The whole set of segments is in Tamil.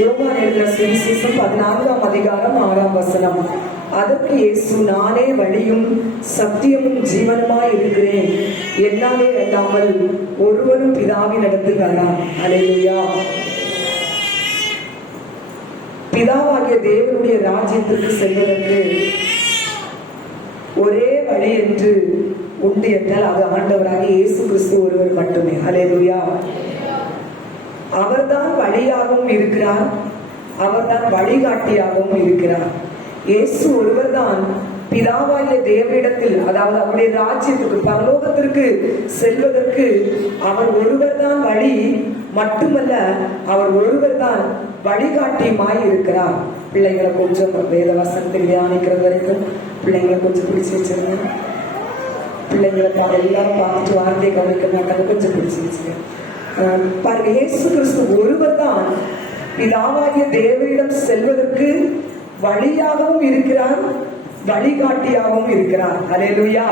யோவான் எழுதின சுவிசேஷம் 14ஆம் அதிகாரம் 6ஆம் வசனம். அதற்கு இயேசு, நானே வழியும் சத்தியமும் ஜீவனுமாய் இருக்கிறேன், என்னாலே அல்லாமல் ஒருவரும் பிதாவின் இடத்தில் வரலாம். அல்லேலூயா. பிதாவாகிய தேவனுடைய ராஜ்யத்திற்கு செல்வதற்கு ஒரே வழி என்று உண்டு என்றால் அது ஆண்டவராகிய இயேசு கிறிஸ்து ஒருவர் மட்டுமே. அல்லேலூயா. அவர்தான் வழியாகவும் இருக்கிறார், அவர்தான் வழிகாட்டியாகவும் இருக்கிறார். இயேசு ஒருவர் தான் பிதாவாகிய தேவனிடத்தில், அதாவது அவருடைய ராஜ்யத்துக்கு, பரலோகத்திற்கு செல்வதற்கு அவர் ஒருவர் தான் வழி மட்டுமல்ல, அவர் ஒருவர் தான் வழிகாட்டியுமாய் இருக்கிறார். பிள்ளைங்களை கொஞ்சம் வேதவசனத்தில் தியானிக்கிறது வரைக்கும் பிள்ளைங்களை கொஞ்சம் பிடிச்சி வச்சிருங்க. பிள்ளைங்களை எல்லாரும் பார்த்துட்டு வார்த்தையை கவனிக்க மாட்டாங்க, கொஞ்சம் பிடிச்சி வச்சுங்க. பாருங்க, இயேசு கிறிஸ்து ஒருவர் தான் பிதாவாகிய தேவனிடம் செல்வதற்கு வழியாகவும் இருக்கிறார், வழிகாட்டியாகவும் இருக்கிறார். அல்லேலூயா.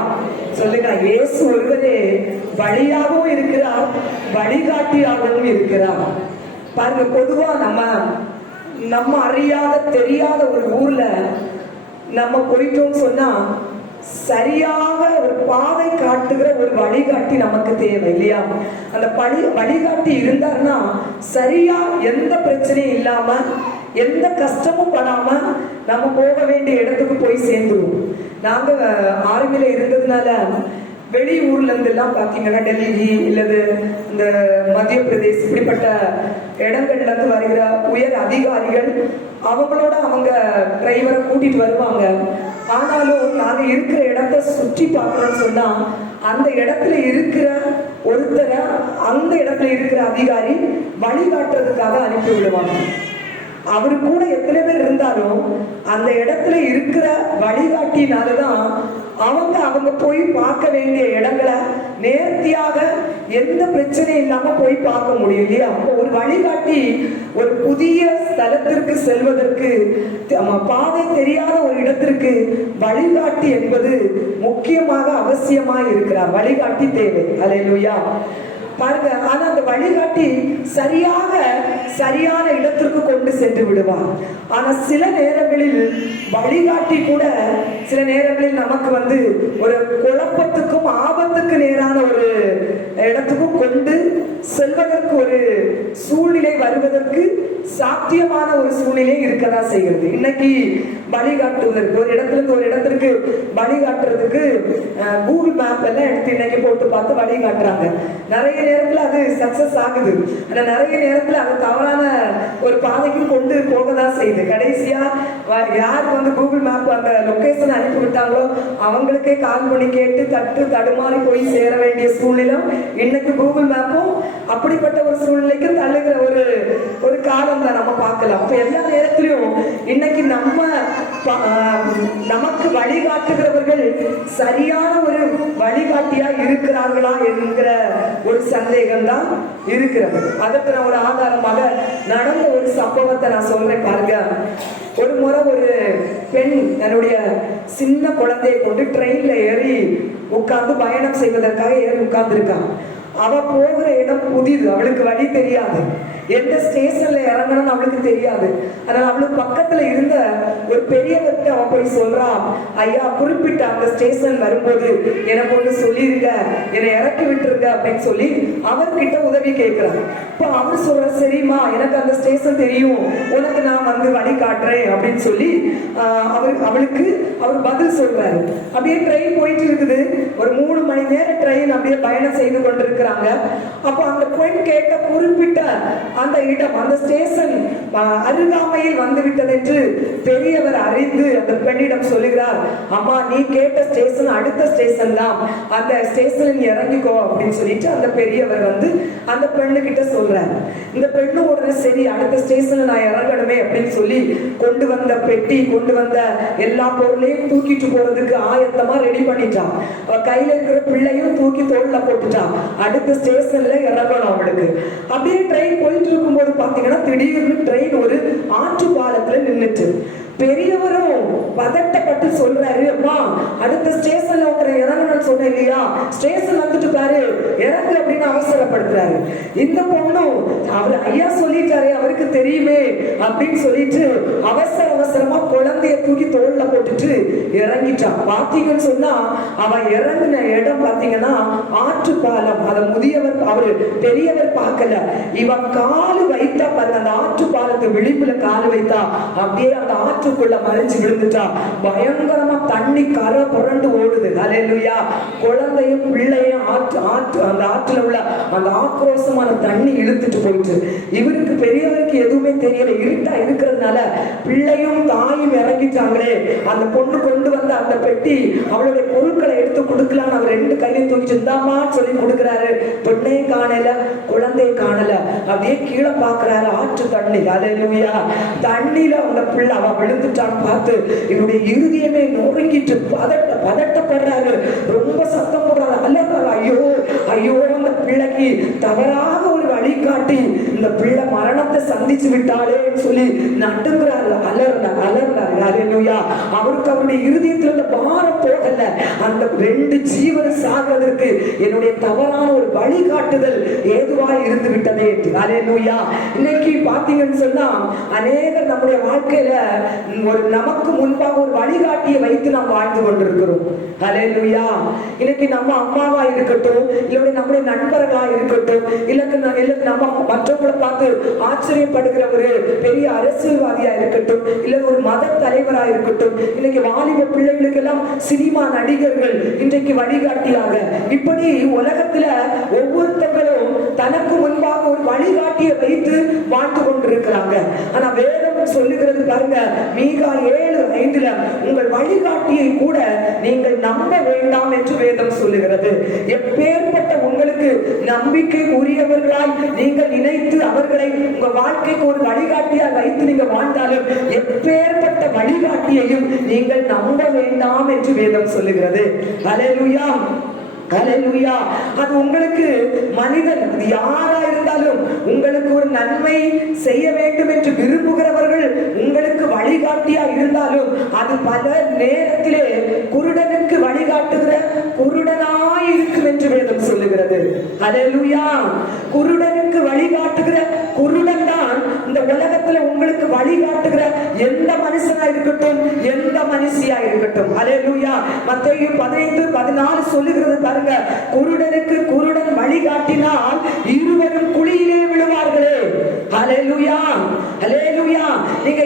சொல்லுங்க, இயேசு ஒருவரே வழியாகவும் இருக்கிறார், வழிகாட்டியாகவும் இருக்கிறார். பாருங்க, பொதுவா நம்ம அறியாத தெரியாத ஒரு ஊர்ல நம்ம போயிட்டோம்னு சொன்னா சரியாக ஒரு பாதை காட்டுகிற ஒரு வழிகாட்டி நமக்கு தேவை இல்லையா? அந்த வழிகாட்டி இருந்தாருன்னா சரியா எந்த பிரச்சனையும் இல்லாம எந்த கஷ்டமும் படாம நம்ம போக வேண்டிய இடத்துக்கு போய் சேர்ந்துருவோம். நாங்க ஆர்மியில இருந்ததுனால வெளியூர்ல இருந்து எல்லாம் பாத்தீங்கன்னா டெல்லி இல்லது இந்த மத்திய பிரதேஷ் இப்படிப்பட்ட இடங்கள்ல இருந்து வருகிற உயர் அதிகாரிகள் அவங்களோட அவங்க டிரைவரை கூட்டிட்டு வருவாங்க. ஆனாலும் நாங்க இருக்கிற இடத்த சுற்றி பார்க்கணும்னு சொன்னா அந்த இடத்துல இருக்கிற ஒருத்தரை அந்த இடத்துல இருக்கிற அதிகாரி வழிகாட்டுறதுக்காக அனுப்பி விடுவாங்க. அவரு கூட எத்தனை பேர் இருந்தாலும் அந்த இடத்துல இருக்கிற வழிகாட்டினாலதான் அவங்க போய் பார்க்க வேண்டிய இடங்களை நேர்த்தியாக எந்த பிரச்சனையும் இல்லாம போய் பார்க்க முடியும் இல்லையா? அப்போ ஒரு வழிகாட்டி ஒரு புதிய ஸ்தலத்திற்கு செல்வதற்கு, பாதை தெரியாத ஒரு இடத்திற்கு வழிகாட்டி என்பது முக்கியமாக அவசியமாக இருக்கிறார். வழிகாட்டி தேவை. அல்லேலூயா. பாருங்க, ஆனா அந்த வழிகாட்டி சரியான இடத்திற்கு கொண்டு சென்று விடுவார். ஆனா சில நேரங்களில் வழிகாட்டி கூட சில நேரங்களில் நமக்கு ஒரு குழப்பத்துக்கும் ஆபத்துக்கு நேரான ஒரு இடத்துக்கும் கொண்டு செல்வதற்கு ஒரு சூழ்நிலை வருவதற்கு சாத்தியமான ஒரு சூழ்நிலை இருக்கதா செய்கிறது. இன்னைக்கு வழிகாட்டுவதற்கு ஒரு இடத்துல இருந்து ஒரு இடத்திற்கு வழிகாட்டுறதுக்கு கூகுள் மேப் எல்லாம் எடுத்து இன்னைக்கு போட்டு பார்த்து வழிகாட்டுறாங்க. நிறைய நேரத்துல அது சக்சஸ் ஆகுது, ஆனா நிறைய நேரத்துல அது தவறான ஒரு பாதைக்கு கொண்டு போகதான் செய்யுது. கடைசியா யார் கூகுள் மேப் அந்த லொகேஷன் அனுப்பி விட்டாங்களோ அவங்களுக்கே கால் பண்ணி கேட்டு தடுமாறி போய் சேர வேண்டிய சூழ்நிலை இன்னைக்கு கூகுள் மேப்பும் அப்படிப்பட்ட ஒரு சூழ்நிலைக்கு தள்ளுகிற ஒரு காலம் தான் நம்ம பார்க்கலாம். அப்ப எல்லா நேரத்திலும் இன்னைக்கு நமக்கு வழிகாட்டுகிறவர்கள் சரியான ஒரு வழிகாட்டியா இருக்கிறார்களா என்கிற ஒரு சந்தேகம் தான் இருக்கிறது. அதற்கு நான் ஒரு ஆதாரமாக நடந்த ஒரு சம்பவத்தை நான் சொல்றேன் பாருங்க. ஒரு முறை ஒரு பெண் தன்னுடைய சின்ன குழந்தையை கொண்டு ட்ரெயின்ல ஏறி உட்கார்ந்து பயணம் செய்வதற்காக ஏறி உட்கார்ந்து இருக்கான். அவ போகிற இடம் புதிது, அவளுக்கு வழி தெரியாது, எந்த ஸ்டேஷன்ல இறங்கணும்னு அவளுக்கு தெரியாது. அதனால அவளுக்கு பக்கத்துல இருந்த ஒரு பெரியவர்கிட்ட அவ போய் சொல்றா, ஐயா குறிப்பிட்ட அந்த ஸ்டேஷன் வரும்போது எனக்கு ஒண்ணு சொல்லிருங்க, என்னை இறக்கி விட்டுருங்க அப்படின்னு சொல்லி அவர்கிட்ட உதவி கேட்கிறார். இப்ப அவர் சொல்ற, சரிம்மா எனக்கு அந்த ஸ்டேஷன் தெரியும், உனக்கு நான் வழி காட்டுறேன் அப்படின்னு சொல்லி அவளுக்கு அவர் பதில் சொல்றாரு. அப்படியே ட்ரெயின் போயிட்டு இருக்குது. ஒரு 3 மணி நேரம் ட்ரெயின் அப்படியே பயணம் செய்து கொண்டிருக்கிறாங்க. அப்ப அந்த பெண் கேட்ட குறிப்பிட்ட அந்த இடம், அந்த ஸ்டேஷன் அருகாமையில் வந்துவிட்டது என்று பெரியவர் அறிந்து அந்த பெண்ணிடம் சொல்லுகிறார், அம்மா நீ கேட்ட ஸ்டேஷன் அடுத்த ஸ்டேஷன் தான், அந்த ஸ்டேஷனில் இறங்கிக்கோ அப்படின்னு சொல்லிட்டு அந்த பெரியவர் அந்த பெண்ணு கிட்ட சொல்றாரு. இந்த பெண்ணு உடனே சரி அடுத்த ஸ்டேஷன்ல நான் இறங்கணுமே அப்படின்னு சொல்லி கொண்டு வந்த பெட்டி, கொண்டு வந்த எல்லா பொருளையும் தூக்கிட்டு போறதுக்கு ஆயத்தமா ரெடி பண்ணிட்டான். கையில இருக்கிற பிள்ளையும் தூக்கி தோல்ல போட்டுட்டான். அடுத்த ஸ்டேஷன்ல இறங்கணும் அவளுக்கு. அப்படியே ட்ரெயின் போயிட்டு இருக்கும்போது பாத்தீங்கன்னா திடீர்னு ட்ரெயின் ஒரு ஆற்று பாலத்துல நின்னுட்டு பெரியவரும் பதட்டப்பட்டு சொல்றாரு, அம்மா அடுத்த ஸ்டேஷன்ல ஒருத்தரை இறங்கணும்னு சொன்னேன் இல்லையா, ஸ்டேஷன் வந்துட்டு பாரு இறங்கு அப்படின்னு அவசரப்படுத்துறாரு. இந்த பொண்ணும் அவர் ஐயா சொல்லிட்டாரு அவருக்கு தெரியுமே அப்படின்னு சொல்லிட்டு அவசரமா குழந்தைய தூக்கி தோல்ல போட்டுட்டு இறங்கிட்டான். பாத்தீங்கன்னு சொன்னா அவன் இறங்கின இடம் பாத்தீங்கன்னா ஆற்று பாலம். அத முதியவர் அவரு பெரியவர் பார்க்கல. இவன் காலு வைத்தா பாருங்க, அந்த ஆற்று பாலத்து விளிம்புல காலு வைத்தா அப்படியே அந்த ஆற்றுக்குள்ள மறைஞ்சு விழுந்துட்டா. பயங்கரமா தண்ணி கரை புரண்டு ஓடுது. ஹல்லேலூயா. குழந்தையும் பிள்ளையும் அந்த ஆற்றுல உள்ள அந்த ஆக்ரோஷமான தண்ணி இழுத்துட்டு போயிட்டு, இவருக்கு பெரியவருக்கு எதுவுமே தெரியல. இருட்டா இருக்கிறதுனால பிள்ளையும் தாயும் இறங்கிட்டாங்களே. அந்த பொண்ணு கொண்டு வந்த அந்த பெட்டி அவளுடைய பொருட்களை எடுத்து கொடுக்கலாம். அவர் 2 கையிலையும் தூக்கி இருந்தாமா சொல்லி கொடுக்கிறாரு. பொண்ணையும் காணல, குழந்தையும் காணல. அப்படியே கீழே பாக்குறாரு, ஆற்று தண்ணி. ஹல்லேலூயா. தண்ணியில அந்த பிள்ளை அவ விழுந்துட்டான்னு பார்த்து இவருடைய இருதயமே நொறுங்கிட்டு பதட்டப்படுறாரு. ரொம்ப சத்தம் போடுறாரு, அல்லறாரு. ஐயோ ஐயோ, அந்த பிள்ளைக்கு தவறாக ஒரு வழிகாட்டி இந்த பிள்ளை மரணத்தை சந்திச்சு விட்டாளேன்னு சொல்லி நடுங்கிறாரு, அலர்றாரு. ஹல்லேலூயா. அவருக்கு அவருடைய இருதயத்துல இந்த பாரம் போகல. அந்த 2 ஜீவன் சாகிறதுக்கு என்னுடைய தவறான ஒரு வழிகாட்டுதல் ஏதுவாய் இருந்து விட்டதே. ஹல்லேலூயா. இன்னைக்கு பாத்தீங்கன்னு சொன்னா அநேகர் நம்முடைய வாழ்க்கையில ஒரு நமக்கு முன்பாக ஒரு வழிகாட்டியை வைத்து நாம் வாழ்ந்து கொண்டிருக்கிறோம். ஹல்லேலூயா. இன்னைக்கு நம்ம அம்மாவா இருக்கட்டும், இல்லை நம்முடைய நண்பர்களா இருக்கட்டும், இல்ல நம்ம மற்றவங்களை பார்த்து ஆச்சரியப்படுகிற ஒரு பெரிய அரசியல்வாதியா இருக்கட்டும், இல்ல ஒரு மத தலைவரா இருக்கட்டும், இன்னைக்கு வாலிப பிள்ளைகளுக்கு எல்லாம் சினிமா நடிகர்கள் இன்றைக்கு வழிகாட்டியாக, இப்படி உலகத்துல ஒவ்வொருத்தங்களும் தனக்கு முன்பாக ஒரு வழிகாட்டியை வைத்து வாழ்ந்து கொண்டிருக்கிறாங்க. ஆனா வேதம் சொல்லுகிறது பாருங்க, மீகா 7:5 உங்கள் வழிகாட்டியை கூட நீங்கள் நம்ப வேண்டாம் என்று வேதம் சொல்லுகிறது. எப்பேற்பட்ட உங்களுக்கு நம்பிக்கை உரியவர்களாய் நீங்கள் நினைத்து அவர்களை உங்க வாழ்க்கைக்கு ஒரு வழிகாட்டியாக வைத்து நீங்க வாழ்ந்தாலும் எப்பேற்பட்ட வழிகாட்டியையும் நீங்கள் நம்ப வேண்டாம் என்று வேதம் சொல்லுகிறது. ஹல்லேலூயா. ஹல்லேலூயா. அது உங்களுக்கு மனிதன் யாரா இருந்தாலும் உங்களுக்கு ஒரு நன்மை செய்ய வேண்டும் என்று விரும்புகிறவர்கள் உங்களுக்கு வழிகாட்டியா இருந்தாலும் அது பல நேரத்திலே குருடனுக்கு வழிகாட்டுகிற குருடனாய் இருக்கும் என்று வேதம் சொல்லுகிறது. ஹல்லேலூயா. குருடனுக்கு வழிகாட்டுகிற குருடன் தான் இந்த உலகத்துல உங்களுக்கு வழிகாட்டுகிற எந்த மனுஷனா இருக்கட்டும், எந்த மனுஷியா இருக்கட்டும். ஹல்லேலூயா. மத்தேயு 15:14 சொல்லுகிறது பாருங்க, குருடனுக்கு குருடன் வழிகாட்டினால் இருவரும் குழியிலே விழுவார்களே. ஹல்லேலூயா. ஹல்லேலூயா. நீங்க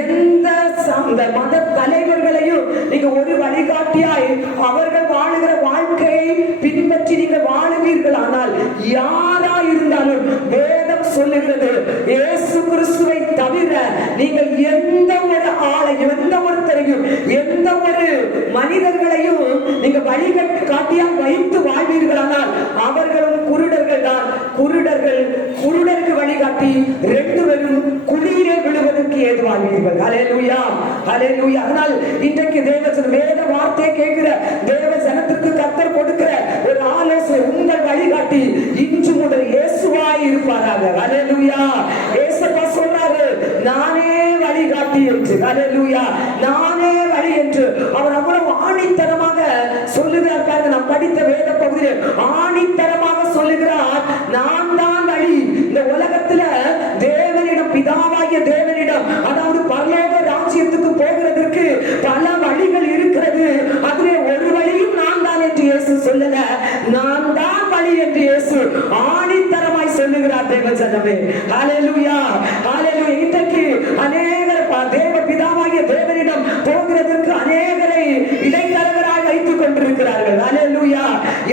எந்த மத தலைவர்களையும் நீங்க ஒரு வழிகாட்டியாய் அவர்கள் வாழுகிற வாழ்க்கையை பின்பற்றி நீங்க வாழுவீர்கள். ஆனால் யாரா இருந்தாலும் வேதம் சொல்லுகிறது, இயேசு கிறிஸ்துவை தவிர நீங்கள் எந்த ஒரு ஆளையும், எந்த ஒருத்தரையும், எந்த ஒரு மனிதர்களையும் நீங்க வழிகாட்டியாக வைத்து வாழ்வீர்களானால் அவர்களும் குருடர்கள் தான். குருடருக்கு வழிகாட்டி 2 பேரும் குழியிலே விழுவதற்கு ஏதுவாவீர்கள். ஹல்லேலூயா. ஹல்லேலூயா. அதனால் இன்றைக்கு வேத வார்த்தையை கேட்கிற தேவ ஜனத்திற்கு கர்த்தர் கொடுக்கிற ஒரு ஆலோசனை, உங்கள் வழிகாட்டி இன்று முதல் இயேசுவாய் இருப்பாராக. ஹல்லேலூயா. இயேசுவா சொல்றாரு, நானே வழிகாட்டி என்று. ஹல்லேலூயா. நானே வழி என்று அவர் அவ்வளவு ஆணித்தரமாக சொல்லுகிறார். நாம் படித்த வேத பகுதியில் ஆணித்தரமாக சொல்லுகிறார், நான் தான் வழி. இந்த உலகத்துல தேவனிடம், பிதாவாகிய தேவனிடம், அதாவது பரலோக ராஜ்யத்துக்கு போகிறதுக்கு பல வழிகள் இருக்கிறது. அதிலே ஒரு வழியும் நான் தான் என்று இயேசு சொல்லல, நான் தான் வழி என்று இயேசு ஆணித்தரமாய் சொல்லுகிறார். தேவ ஜனமே, ஹல்லேலூயா. ஹல்லேலூயா. இன்றைக்கு அநேகர் தேவ பிதாவாகிய தேவனிடம் போகிறதற்கு அநேகரை இடைத்தரகராய் வைத்துக் கொண்டிருக்கிறார்கள். ஹல்லேலூயா.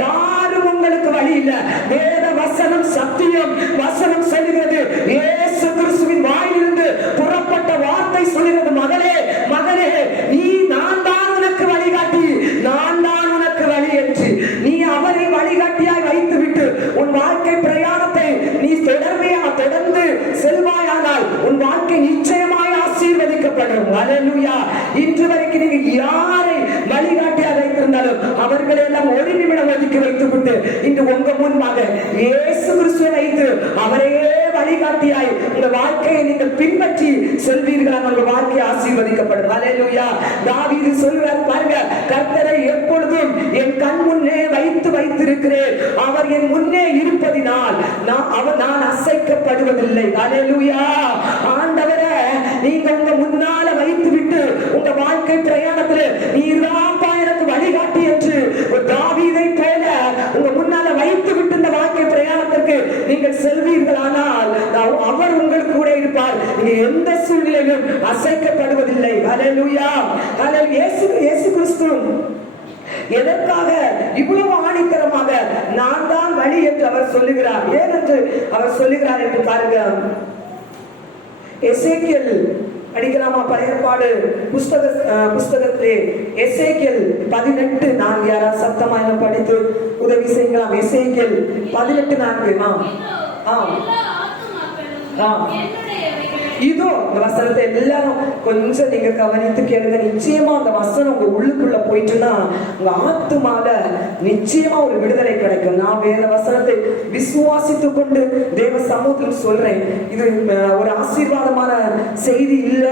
யாரும் உங்களுக்கு வழி இல்ல. வேத வசனம் சத்தியம். வசனம் சொல்லுகிறது, இயேசு கிறிஸ்துவின் வாயிலிருந்து புறப்பட்ட வார்த்தை சொல்லுகிறது, மகளே மகளே, நான் தான் உனக்கு வழிகாட்டி, நான் தான் உனக்கு வழி என்று நீ அவரை வழிகாட்டியாய் வைத்துவிட்டு உன் வாழ்க்கை பிரயாணத்தை நீ தொடர்ந்து செல்வாயானால் உன் வாழ்க்கை நிச்சயமாய் ஆசீர்வதிக்கப்படும். ஹல்லேலூயா. இன்று வரைக்கும் நீங்க யாரை வழிகாட்டியாக வைத்திருந்தாலும் அவர்களை எல்லாம் ஒரு நிமிடம் ஒதுக்கி வைத்துவிட்டு இன்று உங்க முன்பாக இயேசு கிறிஸ்துவை வைத்து அவரையே வழிகாட்டியாய் உங்க வாழ்க்கையை நீங்கள் பின்பற்றி செல்வீர்களால் உங்க வாழ்க்கை ஆசீர்வதிக்கப்படும். ஹல்லேலூயா. தாவீது சொல்றார் பாருங்க, கர்த்தரை எப்பொழுதும் என் கண் முன்னே வைத்திருக்கிறேன், அவர் என் முன்னே இருப்பதினால் நான் அசைக்கப்படுவதில்லை. ஹல்லேலூயா. உங்களுக்கு கூட இருப்பார். நீங்க எந்த சூழ்நிலையிலும் அசைக்கப்படுவதில்லை. ஹல்லேலூயா. இயேசு கிறிஸ்து எதற்காக இவ்வளவு ஆணித்தரமாக நான் தான் வழி என்று அவர் சொல்லுகிறார்? ஏன் என்று அவர் சொல்லுகிறார் என்று பாருங்க. எசேக்கியேல் படிக்கலாமா? பழைய ஏற்பாடு புஸ்தகத்திலே எசேக்கியேல் 18:4 யாராவது சத்தமா படித்து உதவி செய்யலாம். எசேக்கியேல் 18:4. இதோ இந்த வசனத்தை எல்லாரும் கொஞ்சம் நீங்க கவனித்து கேளுங்க. நிச்சயமா அந்த வசனம் உங்க உள்ளுக்குள்ள போயிட்டுன்னா உங்க ஆத்துமால நிச்சயமா ஒரு விடுதலை கிடைக்கும். நான் வேற வசனத்தை விசுவாசித்து கொண்டு தேவ சமூகத்தில் சொல்றேன். இது ஒரு ஆசீர்வாதமான செய்தி இல்ல,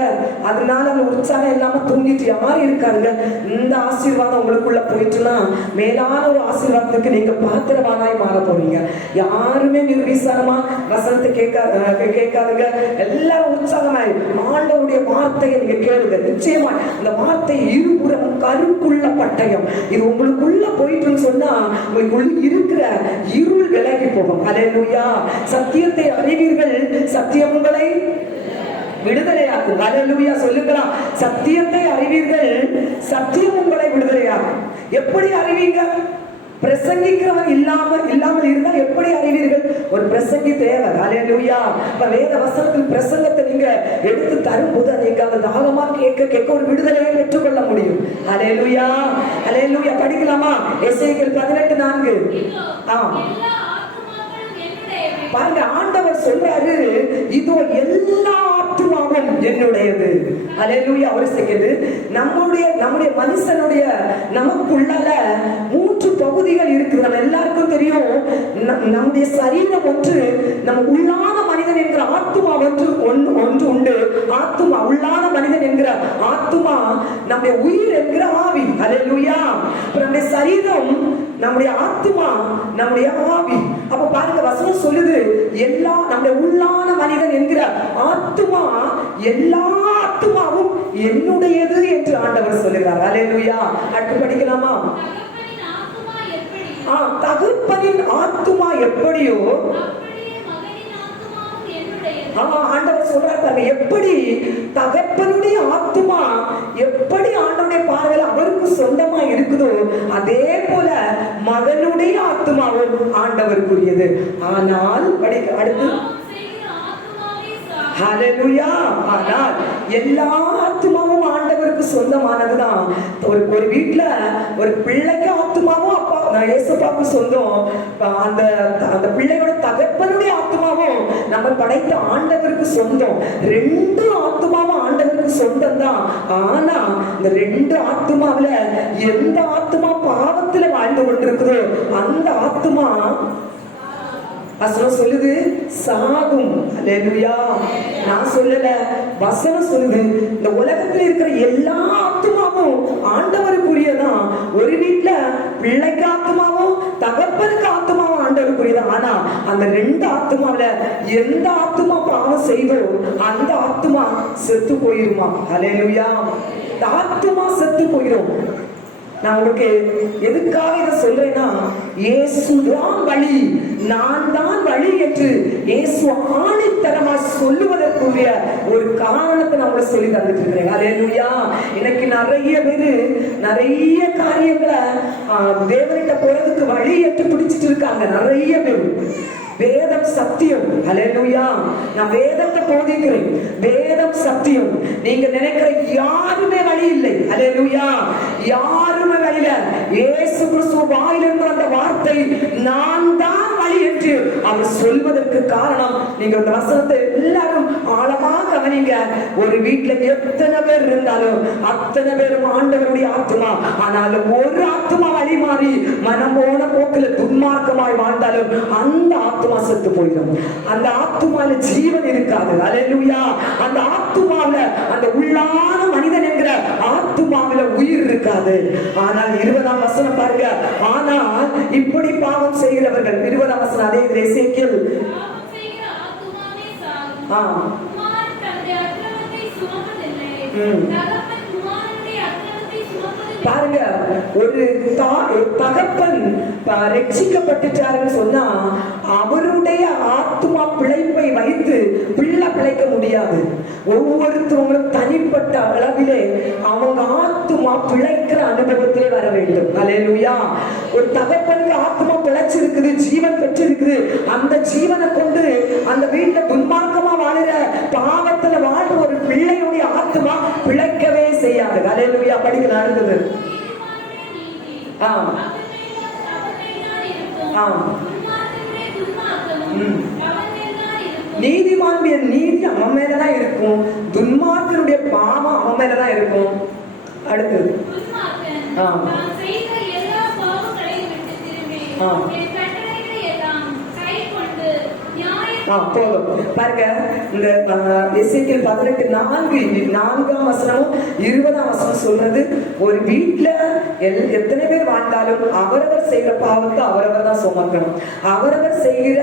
அதனால அந்த உற்சாகம் இல்லாம தூங்கிட்டு யாரும் இருக்காருங்க. இந்த ஆசீர்வாதம் உங்களுக்குள்ள போயிட்டுன்னா மேலான ஒரு ஆசீர்வாதத்துக்கு நீங்க பாத்திரவானாய் மாற போறீங்க. யாருமே நிர்விசாரமா வசனத்தை கேட்காதுங்க. எல்லாரும் உற்சாகமாய் ஆண்டவருடைய வார்த்தையை நீங்க கேளுங்க. நிச்சயமா இந்த வார்த்தை இருபுறம் கருக்குள்ள பட்டயம். இது உங்களுக்குள்ள போயிட்டு சொன்னா உங்களுக்கு இருக்கிற இருள் விலகி போகும். ஹல்லேலூயா. சத்தியத்தை அறிவீர்கள், சத்தியம் உங்களை விடுதலையாக்கும். ஹல்லேலூயா. சொல்லுங்களா? சத்தியத்தை அறிவீர்கள், சத்தியம் உங்களை விடுதலையாக்கும். எப்படி அறிவீங்க? பிரசங்கிக்கிறவன் இல்லாமல் இருந்தால் எப்படி அறிவீர்கள்? ஒரு பிரசங்கி தேவை. ஹல்லேலூயா. வேத வசனத்தில் பிரசங்கத்தை நீங்க எடுத்து தரும்போது நீங்க அந்த தாகமா கேட்க ஒரு விடுதலையை பெற்றுக்கொள்ள முடியும். ஹல்லேலூயா. ஹல்லேலூயா. படிக்கலாமா? எசேக்கியேல் 18:4. பாருங்க, ஆண்டவர் சொல்றாரு, இதோ எல்லா ஆத்துமாவும் என்னுடையது. ஹல்லேலூயா. ஒரு செகண்ட். நம்முடைய மனுஷனுடைய நமக்குள்ள 3 பகுதிகள் இருக்குது. நம்ம எல்லாருக்கும் தெரியும். நம்முடைய சரீரம் ஒன்று, நம்ம உள்ளான மனிதன் என்கிற ஆத்துமா ஒன்று உண்டு. ஆத்துமா உள்ளான மனிதன் என்கிற ஆத்துமா, நம்முடைய உயிர் என்கிற ஆவி. ஹல்லேலூயா. நம்முடைய சரீரம், நம்முடைய ஆத்துமா, நம்முடைய ஆவி. அப்ப பாருங்க, வசனம் சொல்லுது எல்லா நம்முடைய உள்ளான மனிதன் என்கிற ஆத்துமா, எல்லா ஆத்துமாவும் என்னுடையது என்று ஆண்டவர் சொல்லுகிறார். ஹல்லேலூயா. அடுத்து படிக்கலாமா? தகப்பனின் ஆத்துமா எப்படியோ ஆண்டவர் சொல்றாரு. எப்படி தகப்பனுடைய ஆத்துமா எப்படி ஆண்டவருடைய பார்வையில் அவருக்கு சொந்தமா இருக்குதோ, அதே போல மகனுடைய ஆத்துமாவும் ஆண்டவருக்குரியது. ஆனால் அடுத்து ஹல்லேலூயா. ஆனால் எல்லா ஆத்துமாவும் ஆண்டவருக்கு சொந்தமானதுதான். ஒரு வீட்டுல ஒரு பிள்ளைக்கு ஆத்துமாவும் அப்பா ஏசப்பாவுக்கு சொந்தம். அந்த பிள்ளையோட தகப்பனுடைய ஆத்துமாவும் நம்ம படைத்த ஆண்டவருக்கு சொந்தம். 2 ஆத்துமாவும் ஆண்டவருக்கு சொந்தம் தான். ஆனா இந்த 2 ஆத்துமாவில எந்த ஆத்துமா பாவத்துல வாழ்ந்து கொண்டிருக்குதோ அந்த ஆத்துமா வசனம் சொல்லுது சாகும். ஹல்லேலூயா. நான் சொல்லல, வசனம் சொல்லுது. இந்த உலகத்துல இருக்கிற எல்லா ஆத்துமாவும் ஆண்டவருக்குரியதான். ஒரு வீட்டுல பிள்ளைக்கு ஆத்துமாவும் தகப்பனுக்கு ஆத்துமாவும் ஆண்டவருக்குரியதான். ஆனா அந்த 2 ஆத்துமாவில எந்த ஆத்துமா பாவம் செய்தோ அந்த ஆத்துமா செத்து போயிருமா? ஹல்லேலூயா. இந்த ஆத்துமா செத்து போயிடும். நான் உங்களுக்கு எதுக்காக இதை சொல்றேன்னா, இயேசுதான் வழி, நான் தான் வழி என்று இயேசு ஆணித்தரமா சொல்லுவதற்குரிய ஒரு காரணத்தை நான் உங்களுக்கு சொல்லி தந்துட்டு இருக்கிறேன். ஹல்லேலூயா. எனக்கு நிறைய பேரு நிறைய காரியங்களை தேவனிட்ட போறதுக்கு வழி எட்டு பிடிச்சிட்டு இருக்காங்க. நிறைய பேர் வேதம் சத்தியம். ஹல்லேலூயா. நான் வேதத்தை போதிக்கிறேன். வேதம் சத்தியம். நீங்க நினைக்கிற யாருமே வழி இல்லை. ஹல்லேலூயா. யாருமே வழி இல்லை. இயேசு கிறிஸ்து வாயிலிருந்து அந்த வார்த்தை நான் தான் வழி என்று அவர் சொல்வதற்கு காரணம், நீங்க இந்த வசனத்தை எல்லாரும் ஆழமா கவனிங்க. ஒரு வீட்டுல எத்தனை பேர் இருந்தாலும் அத்தனை பேரும் ஆண்டவருடைய ஆத்மா. ஆனாலும் ஒரு ஆத்மா வழி மாறி மனம் போன போக்குல துன்மார்க்கமாய் வாழ்ந்தாலும் அந்த ஆத்மா செத்து போயிடும். அந்த ஆத்துமால ஜீவன் இருக்காது. ஹல்லேலூயா. அந்த ஆத்துமாவில, அந்த உள்ளான மனிதன் என்கிற ஆத்துமாவில உயிர் இருக்காது. ஆனால் 20ஆம் வசனம் பாருங்க. ஆனால் இப்படி பாவம் செய்கிறவர்கள், 20ஆம் வசனம் அதே எசேக்கியேல் பாருங்க. ஒரு தகப்பன் ரட்சிக்கப்பட்டுட்டாருன்னு சொன்னா அவருடைய ஆத்துமா பிழைப்பை வைத்து பிள்ளை பிழைக்க முடியாது. ஒவ்வொருத்தவங்களும் தனிப்பட்ட அளவிலே அவங்க ஆத்துமா பிழைக்கிற அனுபவத்திலே வர வேண்டும். அல்லேலூயா. ஒரு தகப்பனுக்கு ஆத்துமா பிழைச்சிருக்குது, ஜீவன் பெற்றிருக்குது. அந்த ஜீவனை கொண்டு அந்த வீட்டுல துன்மார்க்கமா வாழுற, பாவத்துல வாழ்ற ஒரு பிள்ளையுடைய ஆத்துமா பிழைக்கவே செய்யாது. அல்லேலூயா. படிக்க நடந்தது. நீதிமானுடைய நீதி அவன் மேலதான் இருக்கும், துன்மார்க்கனுடைய பாவம் அவன் மேலதான் இருக்கும். அடுத்தது போதும் பாருங்க. இந்த எசேக்கியேல் 18:4 வசனமும் 20 வசனம் சொல்றது, ஒரு வீட்டுல எத்தனை பேர் வாழ்ந்தாலும் அவரவர் செய்கிற பாவத்தை அவரவர் தான் சுமக்கணும். அவரவர் செய்கிற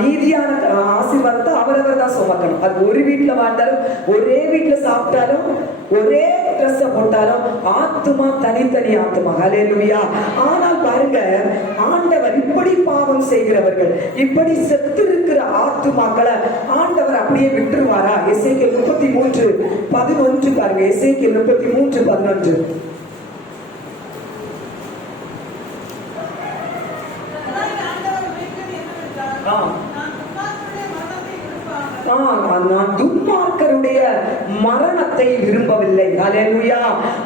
நீதியான ஆசீர்வாதத்தை அவரவர் தான் சுமக்கணும். அது ஒரு வீட்டுல வாழ்ந்தாலும், ஒரே வீட்டுல சாப்பிட்டாலும், ஒரே ட்ரெஸ் போட்டாலும் ஆத்துமா தனித்தனி ஆத்துமா. ஹல்லேலூயா. ஆனால் பாருங்க, ஆண்டவர் இப்படி பாவம் செய்கிறவர்கள், இப்படி செத்து இருக்கிற ஆத்துமாக்களை ஆண்டவர் அப்படியே விட்டுருவாரா? எசேக்கியேல் 33:11 பாருங்க. எசேக்கியேல் 33:11. நான் துன்மார்க்கருடைய மரணத்தை விரும்பவில்லை. அல்லேலூயா.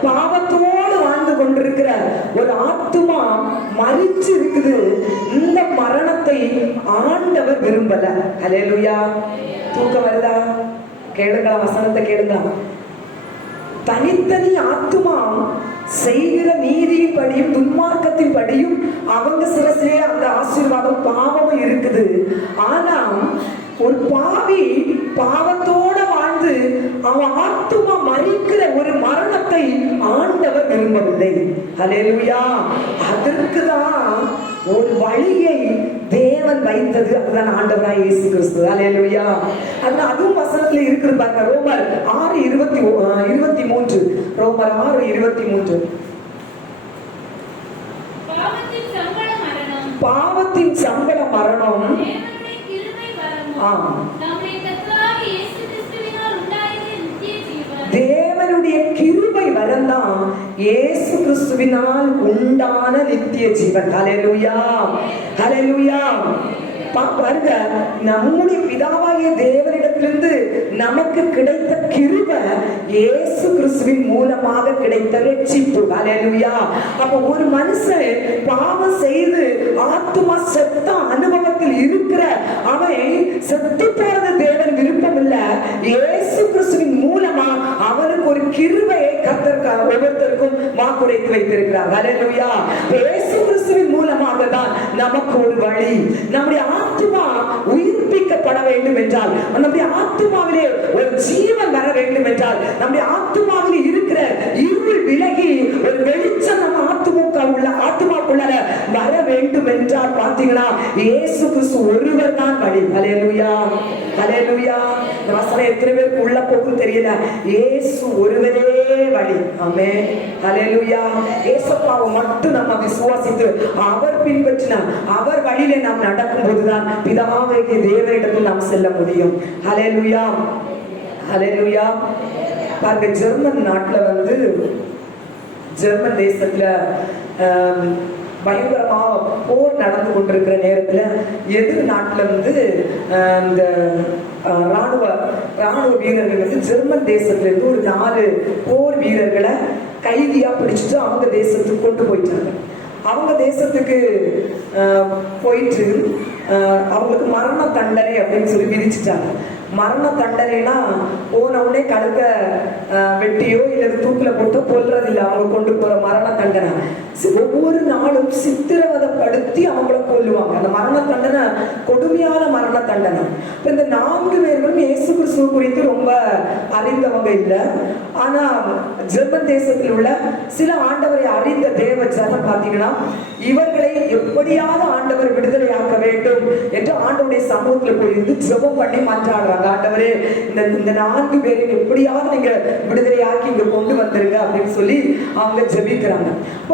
பாவத்தோடு வாழ்ந்து கொண்டிருக்கிற ஒரு ஆத்துமா மரிச்சு இருக்குது, இந்த மரணத்தை ஆண்டவர் விரும்பல. அல்லேலூயா. தூக்கம் வருதா? கேளுங்க, வசனத்தை கேளுங்க. தனித்தனி ஆத்துமா செய்கிற நீதியின் படியும் துன்மார்க்கத்தின் படியும் அவங்க சில அந்த ஆசீர்வாதம் பாவமும் இருக்குது. ஆனா ஒரு பாவி பாவத்தோட வாழ்ந்து அவன் ஆத்துமா மறிக்கிற ஒரு மரணத்தை ஆண்டவர் விரும்பவில்லை. அல்லேலூயா. அதற்குதான் ஒரு வழியை தேவன் வைத்தது, அதுதான் ஆண்டவராய் இயேசு கிறிஸ்து. அல்லேலூயா. அதுவும் வசனத்துல இருக்குது பாருங்க. ரோமர் 6:23. ரோமர் 6:23. பாவத்தின் சம்பள மரணம், தேவனுடைய கிருபை வரந்தான் இயேசு கிறிஸ்துவினால் உண்டான நித்திய ஜீவன். ஹல்லேலூயா. ஹல்லேலூயா. பாருங்க, நம்முடைய பிதாவாகிய தேவனிடத்திலிருந்து நமக்கு கிடைத்த கிருபை இயேசு கிறிஸ்துவின் மூலமாக கிடைத்த ரட்சிப்பு. ஹல்லேலூயா. அப்ப ஒரு மனுஷன் பாவம் செய்து ஆத்துமா செத்த அனுபவத்தில் இருக்கிற அவன் செத்து போறது தேவன் விருப்பம் இல்ல. இயேசு கிறிஸ்துவின் மூலமா அவனுக்கு ஒரு கிருபையை கர்த்தர் ஒவ்வொருத்தருக்கும் வாக்குரைத்து வைத்திருக்கிறார். ஹல்லேலூயா. இயேசு கிறிஸ்துவின் மூலமாக தான் நமக்கு ஒரு வழி. நம்முடைய ஆத்துமா உயிர்ப்பிக்கப்பட வேண்டும் என்றால், நம்முடைய ஆத்துமாவிலே ஒரு ஜீவன் வர வேண்டும் என்றால், நம்முடைய ஆத்துமாவிலே இருக்கிற இருள் விலகி ஒரு வெளிச்சம் நம்ம ஆத்துமாக்குள்ள வர வேண்டும் என்றால் பாத்தீங்கன்னா இயேசு கிறிஸ்து ஒருவர் தான் வழி. ஹல்லேலூயா. ஹல்லேலூயா. இந்த வசனம் எத்தனை பேருக்கு உள்ள போகும் தெரியல. இயேசு ஒருவரே வழி. ஆமென். ஹல்லேலூயா. இயேசுவை மட்டும் நம்ம விசுவாசித்து அவர் பின்பற்றின அவர் வழியிலே நாம் நடக்கும் போதுதான் பிதாவாகிய தேவனிடத்தில் நாம் செல்ல முடியும். ஹல்லேலூயா. ஹல்லேலூயா. பாருங்க, ஜெர்மன் நாட்டுல ஜெர்மன் தேசத்துல பயங்கரமாக போர் நடந்து கொண்டிருக்கிற நேரத்துல எதிர் நாட்டுல இந்த ராணுவ வீரர்கள் ஜெர்மன் தேசத்துல இருந்து ஒரு 4 போர் வீரர்களை கைதியா பிடிச்சிட்டு அவங்க தேசத்துக்கு கொண்டு போயிட்டாங்க. அவங்க தேசத்துக்கு போயிட்டு அவங்களுக்கு மரண தண்டனை அப்படின்னு சொல்லி விதிச்சுட்டாங்க. மரண தண்டனைனா போன உடனே கழுத்த வெட்டியோ இல்ல தூக்கில போட்டோ கொல்றது இல்லை. அவங்க கொண்டு போற மரண தண்டனை ஒவ்வொரு நாளும் சித்திரவதைப்படுத்தி அவங்கள கொல்லுவாங்க. அந்த மரண தண்டனை கொடுமையான மரண தண்டனை. இந்த 4 பேர்களும் இயேசு கிறிஸ்துவ குறித்து ரொம்ப அறிந்தவங்க இல்லை. ஆனா ஜெர்மன் தேசத்தில் உள்ள சில ஆண்டவரை அறிந்த தேவ ஜனம் பாத்தீங்கன்னா இவர்களை எப்படியாவது ஆண்டவர் விடுதலையாக்க வேண்டும் என்று ஆண்டவருடைய சமூகத்துல போயிருந்து ஜெபம் பண்ணி மன்றாடுறாங்க. ஆண்டவரே, இந்த 4 பேரையும் எப்படியாவது நீங்க விடுதலையாக்கி இங்க கொண்டு வந்துருங்க அப்படின்னு சொல்லி அவங்க ஜெபிக்கிறாங்க.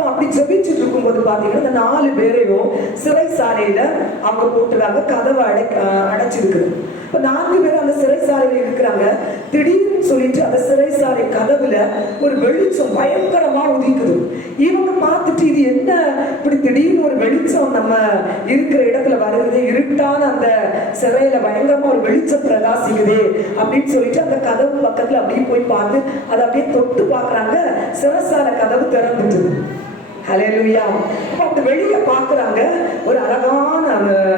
அப்படி ஜெபிச்சுட்டு இருக்கும்போது பாத்தீங்கன்னா இந்த 4 பேரையும் சிறைசாலையில அவங்க போட்டுறாங்க. கதவை அடைச்சிருக்குது. இப்ப 4 பேர் அந்த சிறைசாலையில இருக்கிறாங்க. திடீர்னு சொல்லிட்டு அந்த சிறைசாலை கதவுல ஒரு வெளிச்சம் பயங்கரமா உதிக்குது. இவங்க பார்த்துட்டு இது என்ன இப்படி திடீர்னு ஒரு வெளிச்சம் நம்ம இருக்கிற இடத்துல வருகிறது, இருட்டான அந்த சிறையில பயங்கரமா ஒரு வெளிச்சம் பிரகாசிக்குது அப்படின்னு சொல்லிட்டு அந்த கதவு பக்கத்துல அப்படியே போய் பார்த்து அதை அப்படியே தொட்டு பாக்குறாங்க. சிறைசாலை கதவு திறந்துட்டு. ஹல்லேலூயா. அப்ப வெளியே பாக்குறாங்க, ஒரு அழகான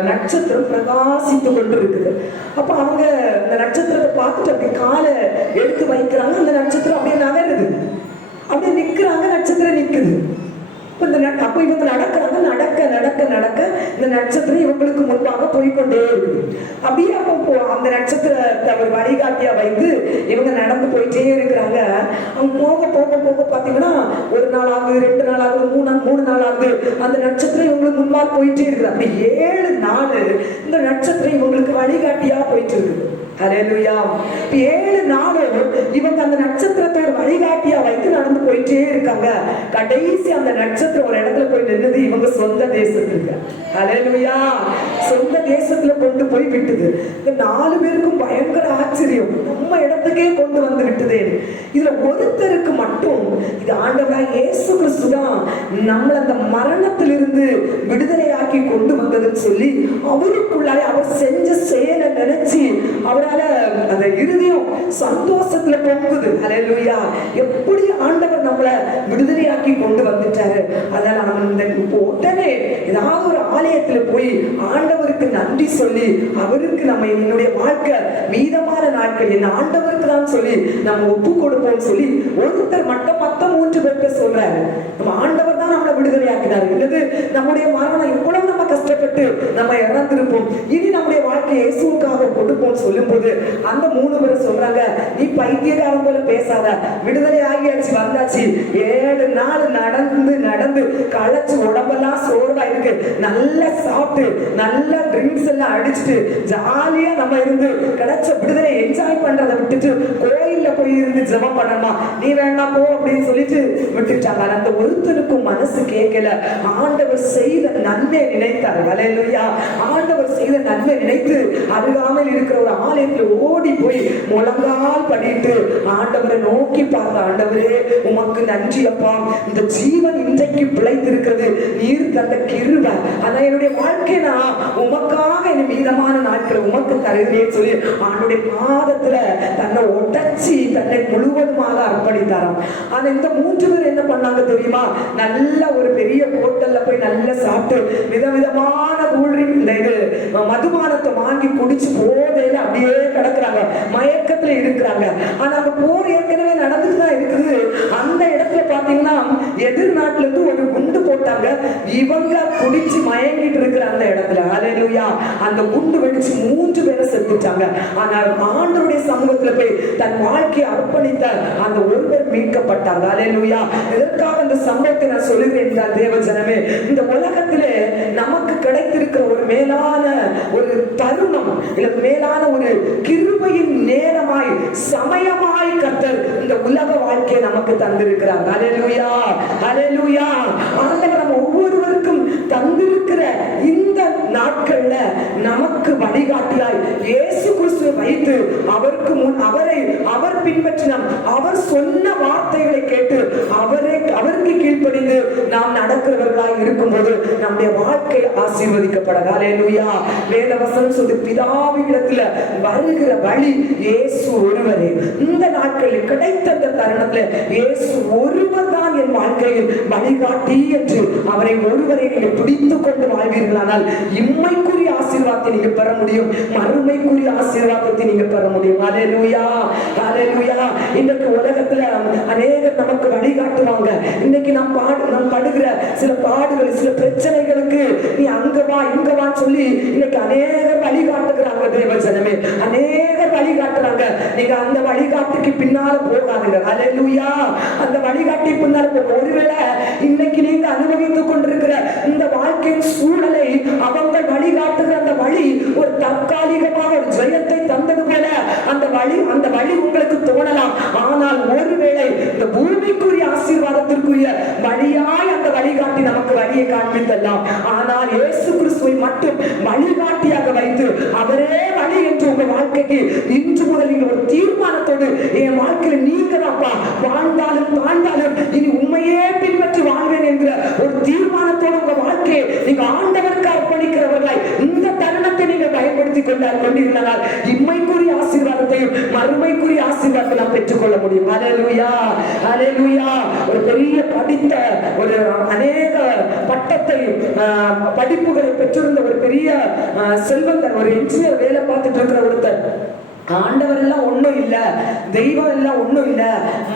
நட்சத்திரம் பிரகாசித்து கொண்டு இருக்குது. அப்ப அவங்க அந்த நட்சத்திரத்தை பார்த்துட்டு அப்படி காலை எடுத்து வைக்கிறாங்க. அந்த நட்சத்திரம் அப்படியே நகருது, அப்படியே நிக்கிறாங்க, நட்சத்திரம் நிக்குது. அப்ப இவங்க நடக்கிறாங்க, நடக்க நடக்க நடக்க இந்த நட்சத்திரம் இவங்களுக்கு முன்பாக போய்கொண்டே இருக்குது. அப்படியே அப்போ அந்த நட்சத்திரத்தை ஒரு வழிகாட்டியா வைத்து இவங்க நடந்து போயிட்டே இருக்கிறாங்க. அவங்க போக போக போக பாத்தீங்கன்னா 1 நாள் ஆகுது, 2 நாள் ஆகுது, 3 நாள் ஆகுது. அந்த நட்சத்திரம் இவங்களுக்கு முன்பாக போயிட்டே இருக்குது. அப்படி 7 நாள் இந்த நட்சத்திரம் இவங்களுக்கு வழிகாட்டியா போயிட்டு இருக்குது. ஹல்லேலூயா. 7 நாளும் இவங்க அந்த நட்சத்திரத்தை ஒரு வழிகாட்டியா வைத்து நடந்து போயிட்டே இருக்காங்க. கடைசி அந்த நட்சத்திரம் ஒரு இடத்துல போய் நின்னுது இவங்க சொந்த தேசத்துக்கு. ஹல்லேலூயா. சொந்த தேசத்துல கொண்டு போய் விட்டுது. இந்த 4 பேருக்கும் பயங்கர ஆச்சரியம், நம்ம இடத்துக்கே கொண்டு வந்து விட்டுதே. இதுல ஒருத்தருக்கு மட்டும் இது ஆண்டவராய் இயேசு கிறிஸ்து தான் நம்மள அந்த மரணத்திலிருந்து விடுதலையாக்கி கொண்டு வந்ததுன்னு சொல்லி அவருக்குள்ளாலே அவர் செஞ்ச செயலை நினைச்சு அவரால அந்த இருதயம் சந்தோஷத்துல பொங்குது. ஹல்லேலூயா. எப்படி ஆண்டவர் நம்மள விடுதலையாக்கி கொண்டு வந்துட்டாரு. அதனால நம்ம உடனே ஏதாவது ஒரு ஆலயத்துல போய் ஆண்டவருக்கு நன்றி சொல்லி அவருக்கு நம்ம என்னுடைய வாழ்க்கை மீதமான நாட்கள் என்ன ஆண்டவருக்கு தான் சொல்லி நம்ம ஒப்பு கொடுப்போம் சொல்லி ஒருத்தர் மட்டும் மத்த 3 பேர்கிட்ட சொல்றாரு. நம்ம ஆண்டவர் தான் நம்மளை விடுதலையாக்கினாரு. இல்லது நம்முடைய மரணம் இவ்வளவு நம்ம கஷ்டப்பட்டு நம்ம இறந்திருப்போம், இனி நம்முடைய வாழ்க்கையை இயேசுவுக்காக கொடுப்போம் சொல்லும் போது அந்த 3 பேரை சொல்றாங்க, நீ பைத்தியக்காரன் போல பேசாத, விடுதலை ஆகியாச்சு, வந்தாச்சு. 7 நாள் நடந்து நடந்து களைச்சு உடம்பெல்லாம் சோர்வா இருக்கு, நல்லா சாப்பிட்டு நல்லா ட்ரிங்க்ஸ் எல்லாம் அடிச்சுட்டு ஜாலியா நம்ம இருந்து கிடைச்ச விடுதலை என்ஜாய் பண்றதை விட்டுட்டு கோயில்ல போய் இருந்து ஜெபம் பண்ணணுமா, நீ வேணா போ அப்படின்னு சொல்லிட்டு விட்டுட்டாங்க. அந்த ஒருத்தருக்கும் மனசு கேட்கல. ஆண்டவர் செய்த நன்மை நினைத்தார். ஹல்லேலூயா. ஆண்டவர் செய்த நன்மை நினைத்து அருகாமல் இருக்கிற ஒரு ஆலயத்தில் ஓடி போய் முழங்கால் படிட்டு ஆண்டவரை நோக்கி பார்த்த, ஆண்டவரே உமக்கு நன்றி அப்பா, இந்த ஜீவன் இன்றைக்கு பிழைத்திருக்கிறது, நீர் தந்த கிருபை. ஆனா என்னுடைய வாழ்க்கை நான் உமக்காக என் மீதமான நாட்கள் உமக்கு தருகிறேன் சொல்லி ஆண்டுடைய பாதத்துல தன்னை உடைச்சி தன்னை முழுவதுமாக அர்ப்பணித்தாராம். ஆனா இந்த 3 பேர் என்ன பண்ணாங்க தெரியுமா? நல்ல ஒரு பெரிய ஹோட்டல்ல போய் நல்லா சாப்பிட்டு விதவிதமான கூல்ட்ரிங்க் மதுபானத்தை வாங்கி குடிச்சு போதையில அப்படியே கிடக்குறாங்க, மயக்கத்துல இருக்கிறாங்க. ஆனா அந்த போர் ஏற்கனவே நடந்துட்டு தான் இருக்குது. அந்த இடத்துல பாத்தீங்கன்னா எதிர்நாட்டுல இருந்து ஒரு குண்டு போட்டாங்க, இவங்க குடிச்சு மயங்கிட்டு இருக்கிற அந்த இடத்துல. ஹல்லேலூயா. அந்த குண்டு வெடிச்சு 3 பேரை செத்துட்டாங்க. ஆனால் ஆண்டவருடைய சமூகத்துல போய் தன் வாழ்க்கையை அர்ப்பணித்த அந்த ஒருவர் மீட்கப்பட்டாங்க. ஹல்லேலூயா. இதற்காக இந்த சம்பவத்தை நான் சொல்லுகிறேன் தேவ ஜனமே, இந்த உலகத்திலே நமக்கு கிடைத்திருக்கிற ஒரு மேலான ஒரு தருணம், இல்ல மேலான ஒரு கிருபையின் நேரமாய் சமயமாய் கர்த்தர் இந்த உலக வாழ்க்கையை நமக்கு தந்திருக்கிறார். ஹல்லேலூயா. ஹல்லேலூயா. ஆண்டவர் நம்ம ஒவ்வொருவருக்கும் தந்திருக்கிற இந்த நாட்கள்ல நமக்கு வழிகாட்டியாய் இயேசு கிறிஸ்துவை வைத்து அவருக்கு முன் அவர் பின்பற்றின அவர் சொன்ன வார்த்தைகளை கேட்டு அவருக்கு கீழ்ப்படிந்து நாம் நடக்கிறவர்களாய் இருக்கும்போது நம்முடைய வாழ்க்கை ஆசீர்வதிக்கப்பட. ஹல்லேலூயா. வேத வசனம் சொல்லி பிதாவிடத்துல வருகிற வழி இயேசு ஒருவரே. இந்த நாட்களில் கிடைத்த தருணத்துல இயேசு ஒருவர் தான் என் வாழ்க்கையில் வழிகாட்டி என்று அவரை ஒருவரை நீங்கள் பிடித்துக் கொண்டு வாழ்வீர்களானால் இம்மைக்குரிய ஆசீர்வாதத்தை நீங்க பெற முடியும், மறுமைக்குரிய ஆசீர்வாதத்தை நீங்க பெற முடியும். ஹல்லேலூயா. ஹல்லேலூயா. இன்னைக்கு உலகத்துல அநேகர் நமக்கு வழிகாட்டுவாங்க. இன்னைக்கு நாம் படுகிற சில பாடுகள், சில பிரச்சனைகளுக்கு நீ அங்க வா இங்க வா சொல்லி இன்னைக்கு அநேகர் வழிகாட்டுகிறாங்க. தேவ ஜனமே, அநேகர் வழிகாட்டுறாங்க. நீங்க அந்த வழிகாட்டுக்கு பின்னால போகாதுங்க. ஹல்லேலூயா. அந்த வழிகாட்டி பின்னால ஒருவேளை இன்னைக்கு நீங்க அனுபவித்துக் கொண்டிருக்கிற இந்த வாழ்க்கையின் சூழலை அவங்க வழிகாட்டுகிற அந்த வழி ஒரு தற்காலிகமாக ஒரு ஜெயத்தை தந்தது போல அந்த வழி உங்களுக்கு தோணலாம். ஆனால் ஒருவேளை இந்த பூமிக்குரிய ஆசீர்வாதத்திற்குரிய வழியாய் அந்த வழிகாட்டி நமக்கு வழியை காண்பித்தலாம். ஆனால் இயேசு கிறிஸ்துவை மட்டும் வழிகாட்டியாக வைத்து அவரே வழி என்று உங்கள் வாழ்க்கை வாழ்க்கைக்கு இன்று முதல் நீங்க ஒரு தீர்மானத்தோடு என் வாழ்க்கையில நீங்க தான்ப்பா வாழ்ந்தாலும் தாண்டாலும் இனி உண்மையே பின்பற்றி வாழ்வேன் என்கிற ஒரு தீர்மானத்தோடு உங்க வாழ்க்கையை நீங்க ஆண்டவருக்கு அர்ப்பணிக்கிறவர்களாய் இந்த தருணத்தை நீங்க பயன்படுத்திக் கொண்டிருந்தால் இம்மைக்குரிய ஆசீர்வாதத்தையும் மறுமைக்குரிய ஆசீர்வாதத்தை நாம் பெற்றுக்கொள்ள முடியும். ஹல்லேலூயா, ஹல்லேலூயா. ஒரு பெரிய படித்த ஒரு அநேக பட்டத்தை படிப்புகளை பெற்றிருந்த ஒரு பெரிய செல்வந்தர், ஒரு என்ஜினியர் வேலை பார்த்துட்டு இருக்கிற ஒருத்தர், ஆண்டவர் எல்லாம் ஒண்ணும் இல்ல, தெய்வம் எல்லாம் ஒண்ணும் இல்ல,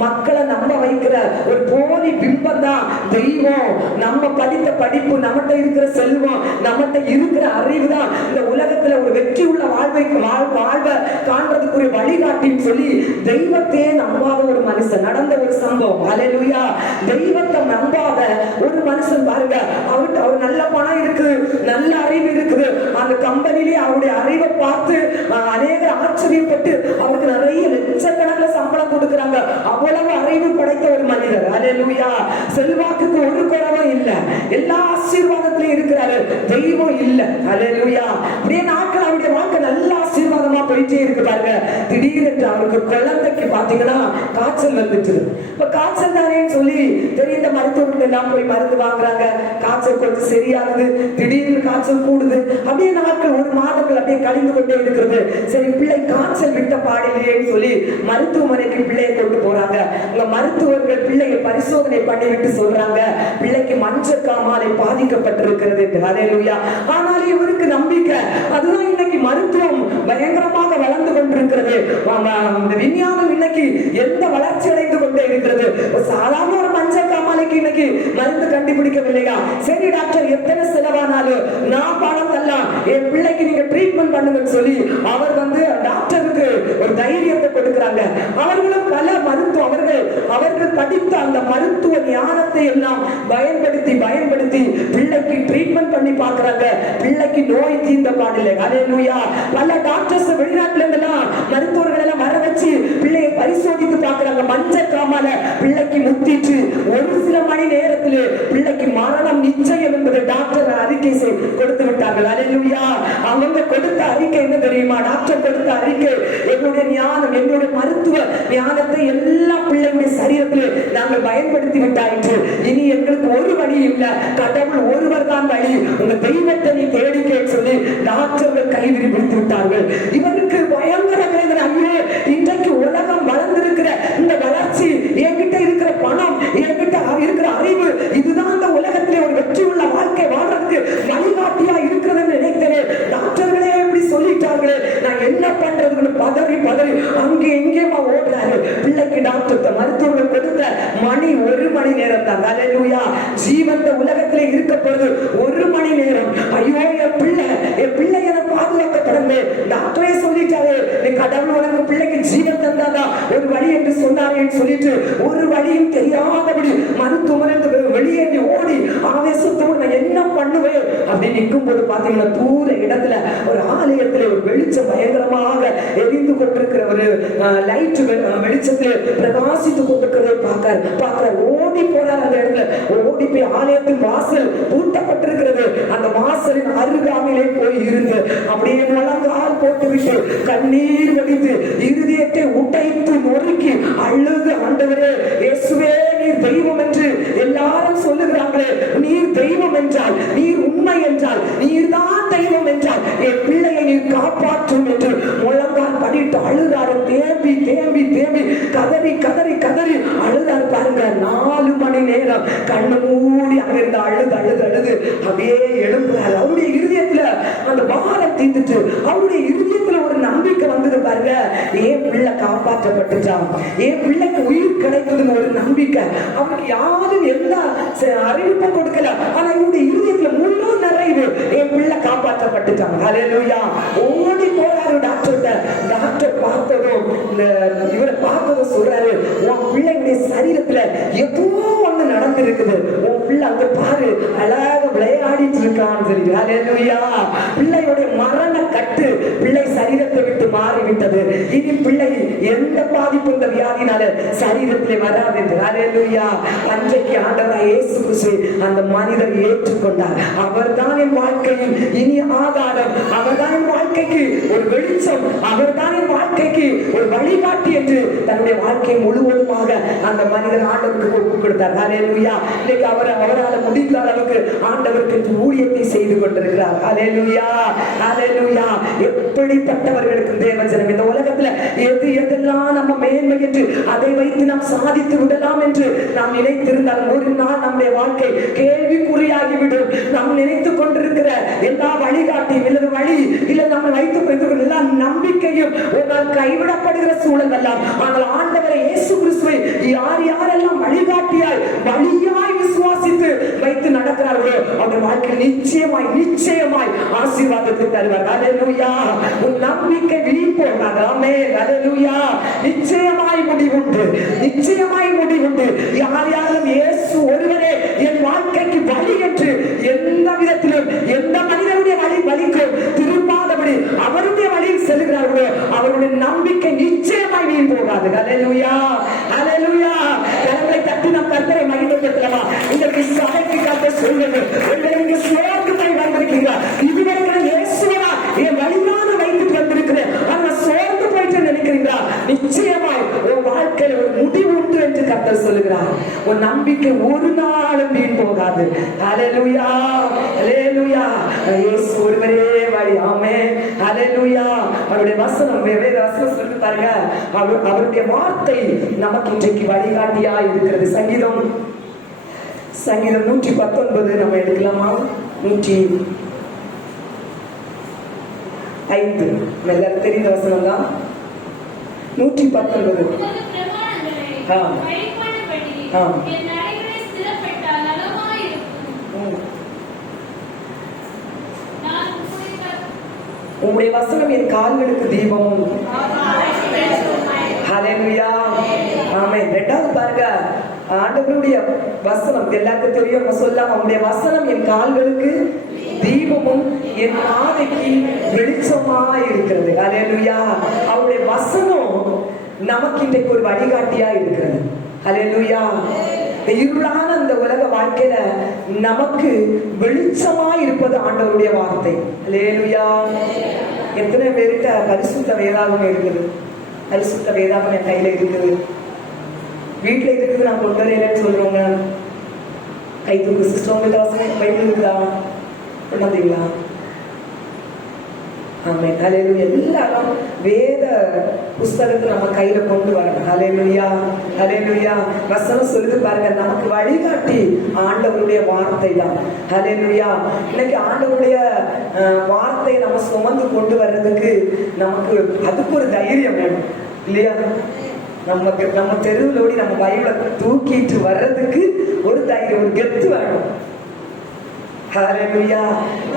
மக்களை நம்ப வைக்கிற ஒரு போலி பிம்பம் தான் தெய்வம், நம்ம படித்த படிப்பு, நம்மகிட்ட இருக்கிற செல்வம், நம்மகிட்ட இருக்கிற அறிவு தான் இந்த உலகத்துல ஒரு வெற்றி உள்ள வாழ்வை காண்றதுக்குரிய வழிகாட்டின்னு சொல்லி தெய்வத்தையே நம்பாத ஒரு மனுஷன் நடந்த ஒரு சம்பவம். ஹல்லேலூயா. தெய்வத்தை நம்பாத ஒரு மனுஷன் பாருங்க, அவர் நல்ல பணம் இருக்குது, நல்ல அறிவு இருக்குது, அந்த கம்பெனிலேயே அவருடைய அறிவை பார்த்து அநேக ஆச்சரியப்பட்டு அவருக்கு நிறைய லட்சக்கணக்கில் சம்பளம் கொடுக்கிறாங்க. அவ்வளவு அறிவு படைத்த ஒரு மனிதர். ஹல்லேலூயா. செல்வாக்குக்கு ஒரு குறைவும் இல்ல, எல்லா ஆசீர்வாதத்திலும் இருக்கிறாரு, தெய்வம் இல்ல. ஹல்லேலூயா. அப்படியே நாட்கள் அவருடைய வாழ்க்கை நல்ல ஆசீர்வாதமா போயிட்டே இருக்கு பாருங்க. திடீரென்று அவருக்கு குழந்தைக்கு பாத்தீங்கன்னா காய்ச்சல் வந்துட்டு, இப்ப காய்ச்சல் தானேன்னு சொல்லி தெரிந்த மருத்துவர்கள் எல்லாம் போய் மருந்து வாங்குறாங்க. காய்ச்சல் கொஞ்சம் சரியாகுது, திடீர்னு காய்ச்சல் கூடுது. அப்படியே நாட்கள் ஒரு மாதங்கள் அப்படியே கழிந்து கொண்டே இருக்கிறது. சரி, பிள்ளை காய்ச்சல் விட்ட பாடிலேன்னு சொல்லி மருத்துவமனைக்கு பிள்ளையை கொண்டு போறாங்க. உங்க மருத்துவர்கள் பிள்ளையை பரிசோதனை பண்ணிவிட்டு சொல்றாங்க, பிள்ளைக்கு மஞ்சள் காமாலை பாதிக்கப்பட்டிருக்கிறது. ஹல்லேலூயா. ஆனால் இவருக்கு நம்பிக்கை, அதுதான் இன்னைக்கு மருத்துவம் பயங்கரமாக வளர்ந்து கொண்டிருக்கிறது. விஞ்ஞானம் இன்னைக்கு எந்த வளர்ச்சி அடைந்து கொண்டே இருக்கிறது. சாதாரண ஒரு மஞ்சள் காமாலைக்கு இன்னைக்கு மருந்து கண்டுபிடிக்கவில்லையா? சரி டாக்டர், எத்தனை செலவானாலும் நான் பணம் தரலாம், என் பிள்ளைக்கு நீங்க ட்ரீட்மெண்ட் பண்ணுங்கன்னு சொல்லி அவர் டாக்டருக்கு ஒரு தைரியத்தை கொடுக்கிறாங்க. அவர்களும் பல மருத்துவ அவர்கள் படித்த அந்த மருத்துவ ஞானத்தை எல்லாம் பயன்படுத்தி பிள்ளைக்கு ட்ரீட்மெண்ட் பண்ணி பார்க்கறாங்க. பிள்ளைக்கு நோய் தீர்ந்த பாடில்லை. ஹல்லேலூயா. பல டாக்டர்ஸ் வெளிநாட்டுல இருந்தெல்லாம் மருத்துவர்கள் எல்லாம் வர வச்சு பிள்ளையை பரிசோதித்து பார்க்கறாங்க. மஞ்சள் காமால பிள்ளைக்கு முத்திட்டு ஒரு சில மணி நேரத்தில் பிள்ளைக்கு மரணம் நிச்சயம் என்பதை டாக்டர் அறிக்கை கொடுத்து விட்டார்கள். ஹல்லேலூயா. அவங்க கொடுத்த அறிக்கை என்ன தெரியுமா? டாக்டர் கொடுத்த அறிக்கை, எங்களுடைய ஞானம், எங்களுடைய மருத்துவ ஞானத்தை எல்லா பிள்ளைகளுடைய சரீரத்தில் நாங்கள் பயன்படுத்தி விட்டாயிற்று. இனி எங்களுக்கு ஒரு வழி இல்ல, கடவுள் ஒருவர் தான் வழி, உங்க தெய்வத்தை நீ தேடிக்கே சொல்லி டாக்டர்கள் கைவிரி பிடித்து விட்டார்கள். இவருக்கு பயங்கர வேதனை. ஐயோ, இன்றைக்கு உலகம் வளர்ந்திருக்கிற இந்த வளர்ச்சி, என்கிட்ட இருக்கிற பணம், என்கிட்ட இருக்கிற அறிவு, இதுதான் இந்த உலகத்திலே ஒரு வெற்றி உள்ள வாழ்க்கை வாழ்றதுக்கு வழிகாட்டியா இருக்கிறதுன்னு நினைக்கிறேன். டாக்டர்களே எப்படி சொல்லிட்டாங்களே, நான் என்ன பண்றதுன்னு பதறி அங்கே எங்கேயுமா ஓடுறாரு. பிள்ளைக்கு டாக்டர் மருத்துவர்கள் கொடுத்த மணி 1 மணி நேரம் தான். ஹல்லேலூயா. ஜீவந்த உலகத்திலே இருக்க போறது 1 மணி நேரம். ஐயோ, என் பிள்ளை என பாதுகாக்கப்படவே டாக்டரே சொல்லிட்டாரு, நீ கடவுள் உனக்கு பிள்ளைக்கு ஜீவன் தந்தாதா ஒரு வழி என்று சொன்னாரேன்னு சொல்லிட்டு ஒரு வழியும் தெரியாதபடி மருத்துவமனை வெளியே ஓடி ஆவேசத்தோடு நான் என்ன பண்ணுவேன் அப்படின்னு நிற்கும் போது பாத்தீங்கன்னா தூர இடத்துல ஒரு ஆலயத்துல ஒரு வெளிச்சம் பயங்கரமாக எரிந்து கொண்டிருக்கிற ஒரு லைட் வெளிச்சத்துல பிரகாசித்து கொண்டிருக்கிறதை பார்க்கிறார். ஓடி போறார். அந்த இடத்துல ஓடி போய் ஆலயத்தின் வாசல் பூட்டப்பட்டிருக்கிறது. அந்த வாசலின் அருகாமையிலே போய் இருந்து அப்படியே முழங்கால் போட்டுவிட்டு கண்ணீர் வடித்து இருதயத்தை உடைத்து நொறுக்கி அழுது, ஆண்டவரே இயேசுவே, நீர் தெய்வம் என்று எல்லாரும் சொல்லுகிறாங்களே, நீர் தெய்வம் என்றால், நீர் உண்மை என்றால், நீர் தான் தெய்வம் என்றால் என் பிள்ளையை நீர் காப்பாற்றும் என்று முழங்கால் படிட்டு அழுதாரு. தேம்பி கதறி அழுதாரு பாருங்க. 4 மணி நேரம் கண்ணு மூடி அங்கிருந்து அழுது அப்படியே எழும்புறாரு. அவருடைய இருதயத்துல அந்த பாரம் தீர்த்துட்டு அவருடைய இருதயத்துல ஒரு நம்பிக்கை வந்தது பாருங்க. என் பிள்ளை காப்பாற்றப்பட்டுச்சான், என் பிள்ளைக்கு உயிர் கிடைத்ததுன்னு ஒரு நம்பிக்கை. அவருக்கு யாரும் எந்த அறிவிப்பும் கொடுக்கல, ஆனா இவருடைய இருதயத்துல முழு நிறைவு, என் பிள்ளை காப்பாற்றப்பட்டுச்சான். ஹல்லேலூயா. ஓடி போறாரு டாக்டர். டாக்டர் பார்த்ததும் இவரை பார்த்ததும் சொல்றாரு, உன் பிள்ளைங்களுடைய சரீரத்துல ஏதோ ஒண்ணு நடந்திருக்குது, உன் பிள்ளை அங்க பாரு அழகாக விளையாடிட்டு இருக்கான்னு சொல்லி. ஹல்லேலூயா. பிள்ளையுடைய மரண கட்டு பிள்ளை சரீரத்தை விட்டு மாறிவிட்டது. இனி பிள்ளை எந்த பாதிப்பு இந்த வியாதினால சரீரத்திலே வராது என்று. ஹல்லேலூயா. அன்றைக்கு ஆண்டவராய் இயேசு கிறிஸ்து அந்த மனிதர் ஏற்றுக்கொண்டார். அவர்தான் என் வாழ்க்கையின் இனி ஆதாரம், அவர்தான் என் வாழ்க்கைக்கு ஒரு வெளிச்சம், அவர்தான் என் வாழ்க்கைக்கு ஒரு வழிகாட்டி என்று தன்னுடைய வாழ்க்கை முழுவதுமாக அந்த மனிதர் ஆண்டவருக்கு ஒப்பு கொடுத்தார். ஹல்லேலூயா. இன்னைக்கு அவரால் முடிந்த அளவுக்கு ஆண்டவருக்கு ஊழியத்தை செய்து கொண்டிருக்கிறார். ஹல்லேலூயா. ஹல்லேலூயா. எப்படிப்பட்டவர்களுக்கு தேவஜனம் இந்த உலகத்துல எதெல்லாம் நம்ம மேன்மை என்று அதை வைத்து நாம் சாதித்து விடலாம் என்று நாம் நினைத்திருந்தால் ஒரு நாள் நம்முடைய வாழ்க்கை கேள்விக்குறியாகிவிடும். நாம் நினைத்துக் கொண்டிருக்கிற எல்லா வழிகாட்டியும் இல்லது வழி இல்ல நம்ம வைத்துக் கொண்டிருக்கிற எல்லா நம்பிக்கையும் ஒரு நாள் கைவிடப்படுகிற சூழல் எல்லாம். ஆனால் ஆண்டவரை இயேசு கிறிஸ்துவை யார் யாரெல்லாம் வழிகாட்டியாய் வழியாய் விசுவாசித்து வைத்து நடக்கிறார்களோ அவருடைய வாழ்க்கை நிச்சயமாய் நிச்சயமாய் ஆசீர்வாதத்தை தருவார். ஹல்லேலூயா. உன் நம்பிக்கை வீண் போகாது. ஆமென். ஹல்லேலூயா. நிச்சயமாய் முடிவுண்டு, நிச்சயமாய் முடிவுண்டு. யார் யாரும் இயேசு ஒருவரே என் வாழ்க்கைக்கு வழி என்று எந்த விதத்திலும் எந்த மனிதனுடைய வழிக்கும் திரும்பாதபடி அவருடைய வழியில் செல்கிறார்களோ அவருடைய நம்பிக்கை நிச்சயமாய் வீண் போகாது. ஹல்லேலூயா. ஹல்லேலூயா. கரங்களை தட்டி நாம் கர்த்தரை மகிமைப்படுத்தலாமா? இன்றைக்கு சபைக்கு கர்த்தர் சொல்வது, இங்கே சோர்ந்து போய் வந்திருக்கீங்களா? இதுவரை இயேசுவா என் வழியாக வைத்துட்டு வந்திருக்கிறேன், ஆனா சோர்ந்து போயிட்டு நினைக்கிறீங்களா? நிச்சயமாய் உன் வாழ்க்கையில் ஒரு முடிவு உண்டு என்று கர்த்தர் சொல்லுகிறார். உன் நம்பிக்கை ஒரு நாளும் வீண் போகாது. ஹல்லேலூயா. ஹல்லேலூயா. இயேசு ஒருவரே வழி. ஆமென். ஹல்லேலூயா. அவருடைய வசனம் வேற வசனம் சொல்லி பாருங்க. அவருடைய வார்த்தை நமக்கு இன்றைக்கு வழிகாட்டியா இருக்கிறது. சங்கீதம் 119 நம்ம எடுக்கலாமா? 105 எல்லாரும் தெரிந்த வசனம் தான். 119. உம்முடைய வசனம் என் கால்களுக்கு தீபமும். ஹல்லேலூயா. ஆமென். இரண்டாவது பாருங்க, ஆண்டவருடைய வசனம் எல்லாருக்கும் தெரியும். சொல்லாம உம்முடைய வசனம் என் கால்களுக்கு தீபமும் என் பாதைக்கு வெளிச்சமா இருக்கிறது. ஹல்லேலூயா. அவருடைய வசனம் நமக்கு இன்றைக்கு ஒரு வழிகாட்டியா இருக்கிறது. ஹல்லேலூயா. இருளான அந்த உலக வாழ்க்கையில நமக்கு வெளிச்சமா இருப்பது ஆண்டவருடைய வார்த்தை. ஹல்லேலூயா. எத்தனை பேருக்கு பரிசுத்த வேதாகம் இருக்குது? பரிசுத்த வேதாகம் என் கையில இருக்குது, வீட்டுல இருக்குது, நான் கொண்டு வரேன்னு சொல்றவங்க கை தூக்கு. சிஸ்டம் பைபிள் இருக்குதா? கொண்டாந்தீங்களா? ஆமென். ஹல்லேலூயா. எல்லாரும் வேத புஸ்தகத்தை நம்ம கையில கொண்டு வரணும். ஹல்லேலூயா. ஹல்லேலூயா. வசனம் சொல்லுது பாருங்க, நமக்கு வழிகாட்டி ஆண்டவருடைய வார்த்தை தான். ஹல்லேலூயா. இன்னைக்கு ஆண்டவருடைய வார்த்தையை நம்ம சுமந்து கொண்டு வர்றதுக்கு நமக்கு அதுக்கு ஒரு தைரியம் வேணும் இல்லையா? நம்ம தெருவிலோடி நம்ம பைபிளை தூக்கிட்டு வர்றதுக்கு ஒரு தைரியம், ஒரு கெத்து வேணும். ஹல்லேலூயா.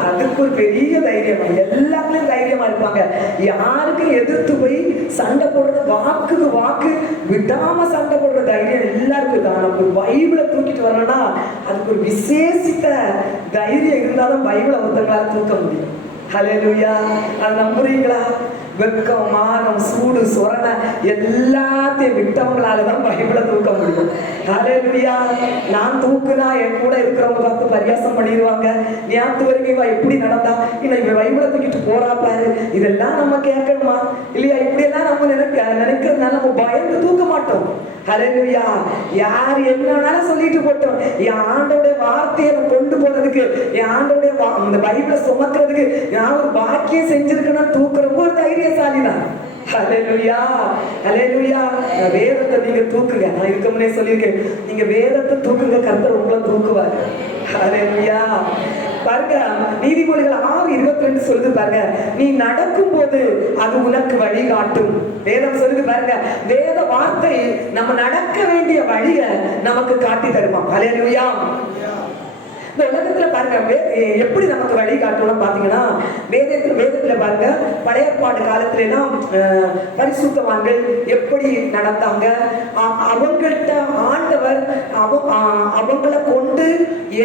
அதுக்கு ஒரு பெரிய தைரியம். எல்லாத்துலயும் தைரியமா இருப்பாங்க. யாருக்கும் எதிர்த்து போய் சண்டை போடுறது, வாக்குக்கு வாக்கு விடாம சண்டை போடுற தைரியம் எல்லாருக்கும் தான். நம்ம பைபிளை தூக்கிட்டு வரணும்னா அதுக்கு ஒரு விசேஷித்த தைரியம் இருந்தாலும் பைபிளை ஒருத்தங்களால தூக்க முடியும். ஹல்லேலூயா. அது நம்புறீங்களா? வெக்கம், மானம், சூடு, சொரணை எல்லாத்தையும் விட்டவங்களாலதான் பைபிளை தூக்க முடியும். ஹல்லேலூயா. நான் தூக்குனா என் கூட இருக்கிறவங்க பார்த்து பரியாசம் பண்ணிடுவாங்க. ஞாத்து வரைக்கும் எப்படி நடந்தா இன்னும் பைபிளை தூக்கிட்டு போறா பாரு, இதெல்லாம் நம்ம கேட்கணுமா இல்லையா? இப்படி எல்லாம் நம்ம நினைக்கிறதுனால நம்ம பயந்து தூக்க மாட்டோம். ஹல்லேலூயா. யார் என்னன்னாலும் சொல்லிட்டு போட்டோம். என் ஆண்டோடைய வார்த்தையை கொண்டு போறதுக்கு, என் ஆண்டோடைய இந்த பைபிளை சுமக்கிறதுக்கு நான் ஒரு பாக்கியம் செஞ்சிருக்கேன்னா தூக்குறவங்க ஒரு தைரியசாலி தான். ஹல்லேலூயா. ஹல்லேலூயா. வேதத்தை நீங்க தூக்குங்க. நான் இதுக்கு முன்னே சொல்லியிருக்கேன், நீங்க வேதத்தை தூக்குங்க, கர்த்தர் உங்களை தூக்குவார். ஹல்லேலூயா. பாருங்க, நீதிமொழிகள் 6:22 சொல்லுது பாருங்க, நீ நடக்கும் போது அது உனக்கு வழிகாட்டும். வேதம் சொல்லுது பாருங்க, வேத வார்த்தை நம்ம நடக்க வேண்டிய வழியை நமக்கு காட்டி தருமா. ஹல்லேலூயா. இந்த உலகத்துல பாருங்க எப்படி நமக்கு வழி காட்டணும் பாத்தீங்கன்னா, வேதத்துல பாருங்க, பழைய ஏற்பாடு காலத்துல எல்லாம் பரிசுத்தவான்கள் எப்படி நடந்தாங்க, அவங்கள்ட்ட ஆண்டவர் அவங்கள கொண்டு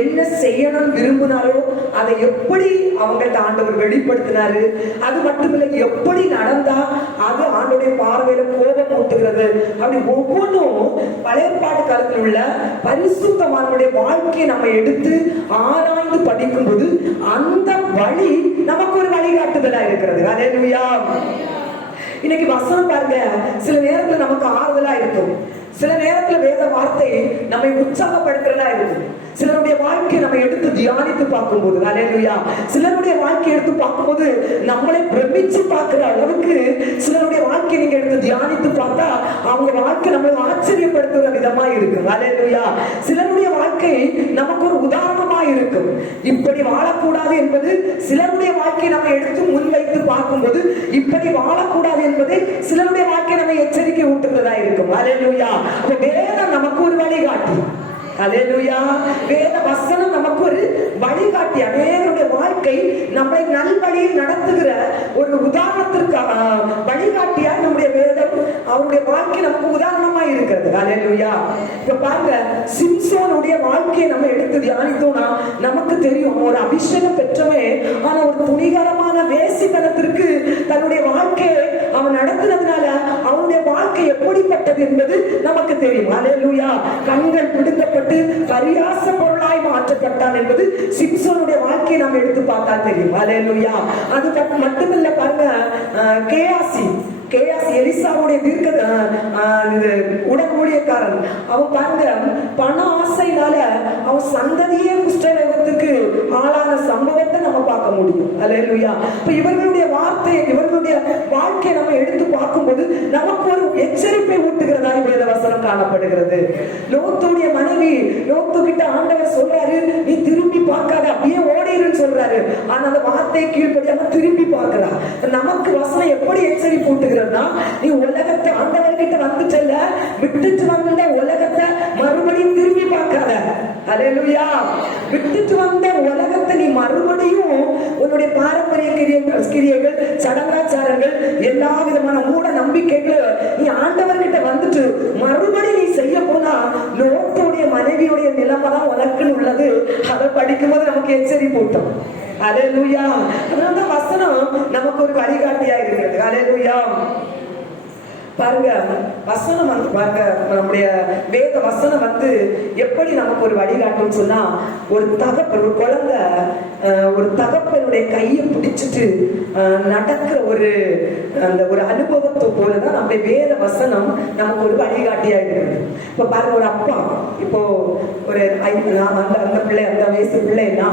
என்ன செய்யணும் விரும்பினாரோ அதை எப்படி அவங்கள்ட்ட ஆண்டவர் வெளிப்படுத்தினாரு. அது மட்டுமில்லை, எப்படி நடந்தா அது ஆண்டோடைய பார்வையில கோபம் ஊட்டுகிறது. அப்படி ஒவ்வொன்றும் பழைய ஏற்பாடு காலத்தில் உள்ள பரிசுத்தவான்களுடைய வாழ்க்கையை நம்ம எடுத்து ஆராய்ந்து படிக்கும் போது அந்த வழி நமக்கு ஒரு வழிகாட்டுதலா இருக்கிறது. அல்லேலூயா. இன்னைக்கு வசனம் பாருங்க, சில நேரத்துல நமக்கு ஆறுதலா இருக்கும், சில நேரத்துல வேத வார்த்தை நம்மை உற்சாகப்படுத்துறதா இருக்கும். சிலருடைய வாழ்க்கையை நம்ம எடுத்து தியானித்து பார்க்கும்போது, அல்லேலூயா, சிலருடைய வாழ்க்கையை எடுத்து பார்க்கும்போது நம்மளை பிரமிச்சு பார்க்கிற அளவுக்கு சிலருடைய வாழ்க்கையை நீங்க எடுத்து தியானித்து பார்த்தா அவங்க வாழ்க்கை நம்மளை ஆச்சரியப்படுத்துகிற விதமா இருக்கு. அல்லேலூயா. சிலருடைய வாழ்க்கை நமக்கு ஒரு உதாரணமா இருக்கும். இப்படி வாழக்கூடாது என்பது சிலருடைய வாழ்க்கையை நம்ம எடுத்து முன்வைத்து பார்க்கும்போது இப்படி வாழக்கூடாது என்பதை சிலருடைய வாழ்க்கை நம்ம எச்சரிக்கை ஊட்டுகிறதா இருக்கும். அல்லேலூயா. வேதம் நமக்கு ஒரு வழிகாட்டி. அல்லேலூயா. வேத வசனம் நமக்கு ஒரு வழிகாட்டி. அநேகருடைய வாழ்க்கை நம்மை நல்வழியில் நடத்துகிற ஒரு உதாரணத்திற்கு வழிகாட்டியா நம்முடைய வேதம் அவருடைய வாழ்க்கை நமக்கு உதாரணமா இருக்கிறது. அல்லேலூயா. இப்ப பாருங்க, சிம்சோனுடைய வாழ்க்கையை நம்ம எடுத்து தியானித்தோம்னா நமக்கு தெரியும், ஒரு அபிஷேகம் பெற்றவே ஆனா ஒரு துணிகரமான வேசித்தனத்திற்கு தன்னுடைய வாழ்க்கையை அவன் நடத்தினதுனால அவனுடைய வாழ்க்கை எப்படிப்பட்டது என்பது நமக்கு தெரியும். அல்லேலூயா. கண்கள் பிடுங்கப்பட்டு பரியாச பொருளாய் மாற்றப்பட்டான் என்பது சிம்சோனுடைய வாழ்க்கையை நாம் எடுத்து பார்த்தா தெரியும். அல்லேலூயா. அது மட்டுமில்ல, பாருங்க, கேயாசி எலிசாவுடைய உடன் ஊழியக்காரன், அவன் பாருங்க பண ஆசைனால அவன் சந்ததியே குஷ்டரோகத்துக்கு ஆளான சம்பவத்தை நம்ம பார்க்க முடியும். அல்லேலூயா. இப்ப இவர்களுடைய வாழ்க்கையை நம்ம எடுத்து பார்க்கும்போது நமக்கு ஒரு எச்சரிப்பை ஊட்டுகிறதா வேத வசனம் காணப்படுகிறது. லோத்துடைய மனைவி, லோத்து கிட்ட ஆண்டவர் சொல்றாரு, நீ திரும்பி பார்க்காத, அப்படியே ஓடிருன்னு சொல்றாரு. ஆனா அந்த வார்த்தையை கீழ்ப்படியாம திரும்பி பார்க்கிறா. நமக்கு வசனம் எப்படி எச்சரிப்பு ஊட்டுகிறதுனா, நீ உலகத்தை ஆண்டவர்கிட்ட வந்து செல்ல விட்டுட்டு வந்த உலகத்தை மறுபடியும் திரும்பி பார்க்காத. அல்லேலூயா. விட்டுட்டு வந்த உலகத்தை நீ மறுபடியும் உன்னுடைய பாரம்பரிய கிரியைகள், சடங்காச்சாரங்கள், எல்லா விதமான மூட நம்பிக்கைகள் நீ ஆண்டவர்கிட்ட வந்துட்டு மறுபடியும் நீ செய்ய போனா லோத்துடைய மனைவியுடைய நிலைமை தான் உனக்குன்னு உள்ளது. அதை படிக்கும்போது நமக்கு எச்சரிப்பு ஊட்டும். அல்லேலூயா. அதனால வசனம் நமக்கு ஒரு வழிகாட்டியா இருக்கிறது. அல்லேலூயா. பாருங்க, வசனம் வந்து பாருங்க, நம்முடைய வேத வசனம் வந்து எப்படி நமக்கு ஒரு வழிகாட்டும் சொன்னா, ஒரு குழந்தை ஒரு தகப்பனுடைய கையை பிடிச்சிட்டு நடக்கிற ஒரு அனுபவத்தை போலதான் நம்முடைய வேத வசனம் நமக்கு ஒரு வழிகாட்டியா இருக்குது. இப்ப பாருங்க, ஒரு அப்பா இப்போ ஒரு அந்த பிள்ளை, அந்த வயசு பிள்ளைன்னா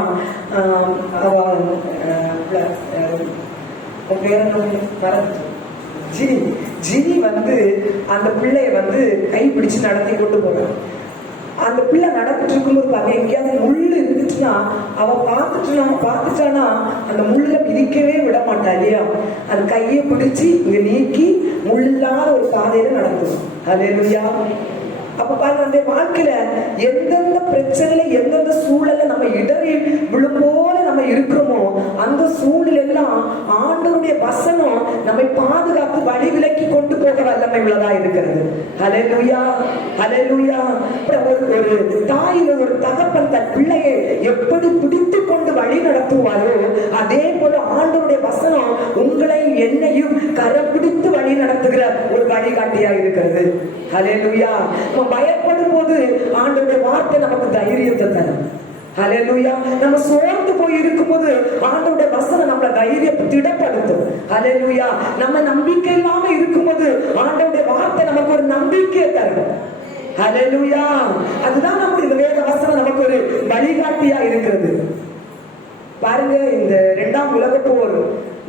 ஜினி வந்து அந்த பிள்ளைய வந்து கைப்பிடிச்சு நடத்தி கொண்டு போறான். அந்த பிள்ளை நடத்திட்டு இருக்கும்போது பாருங்க, எங்கேயாவது முள்ளு இருந்துச்சுன்னா அவ பார்த்துட்டானா அந்த முள்ள மிதிக்கவே விட மாட்டா இல்லையா. அந்த கையை பிடிச்சு இங்க நீக்கி முள்ளில்லாத ஒரு பாதையில நடத்தும். அல்லேலூயா. அப்ப பாருங்க, அந்த வாழ்க்கையில எந்தெந்த பிரச்சனையில எந்தெந்த சூழல்ல நம்ம இடறி விழும் போல நம்ம இருக்கிறோமோ அந்த சூழல் எல்லாம் ஆண்டவருடைய வசனம் நம்மை பாதுகாத்து வழி விலக்கி கொண்டு போக வல்லமை உள்ளதா இருக்கிறது. அல்லேலூயா. அல்லேலூயா. ஒரு தாயில ஒரு தகப்பன் தன் பிள்ளையை எப்படி பிடித்து கொண்டு வழி நடத்துவாரோ அதே போல ஆண்டவருடைய வசனம் உங்களை என்னையும் கரை பிடித்து வழி நடத்துகிற ஒரு வழிகாட்டியா இருக்கிறது. அல்லேலூயா. பயப்படும் போது ஆண்டவருடைய வார்த்தை நமக்கு தைரியத்தை தரும். அல்லேலூயா. நம்ம சோர்ந்து போய் இருக்கும்போது ஆண்டவருடைய வசனம் நம்மள தைரியத்தை திடப்படுத்தும். அல்லேலூயா. நம்ம நம்பிக்கை இல்லாம இருக்கும்போது ஆண்டவருடைய வார்த்தை நமக்கு ஒரு நம்பிக்கையை தரும். அல்லேலூயா. அதுதான் நமக்கு இந்த வேத வசனம் நமக்கு ஒரு வழிகாட்டியா இருக்கிறது. பாருங்க, இந்த 2ஆம் உலகப் போர்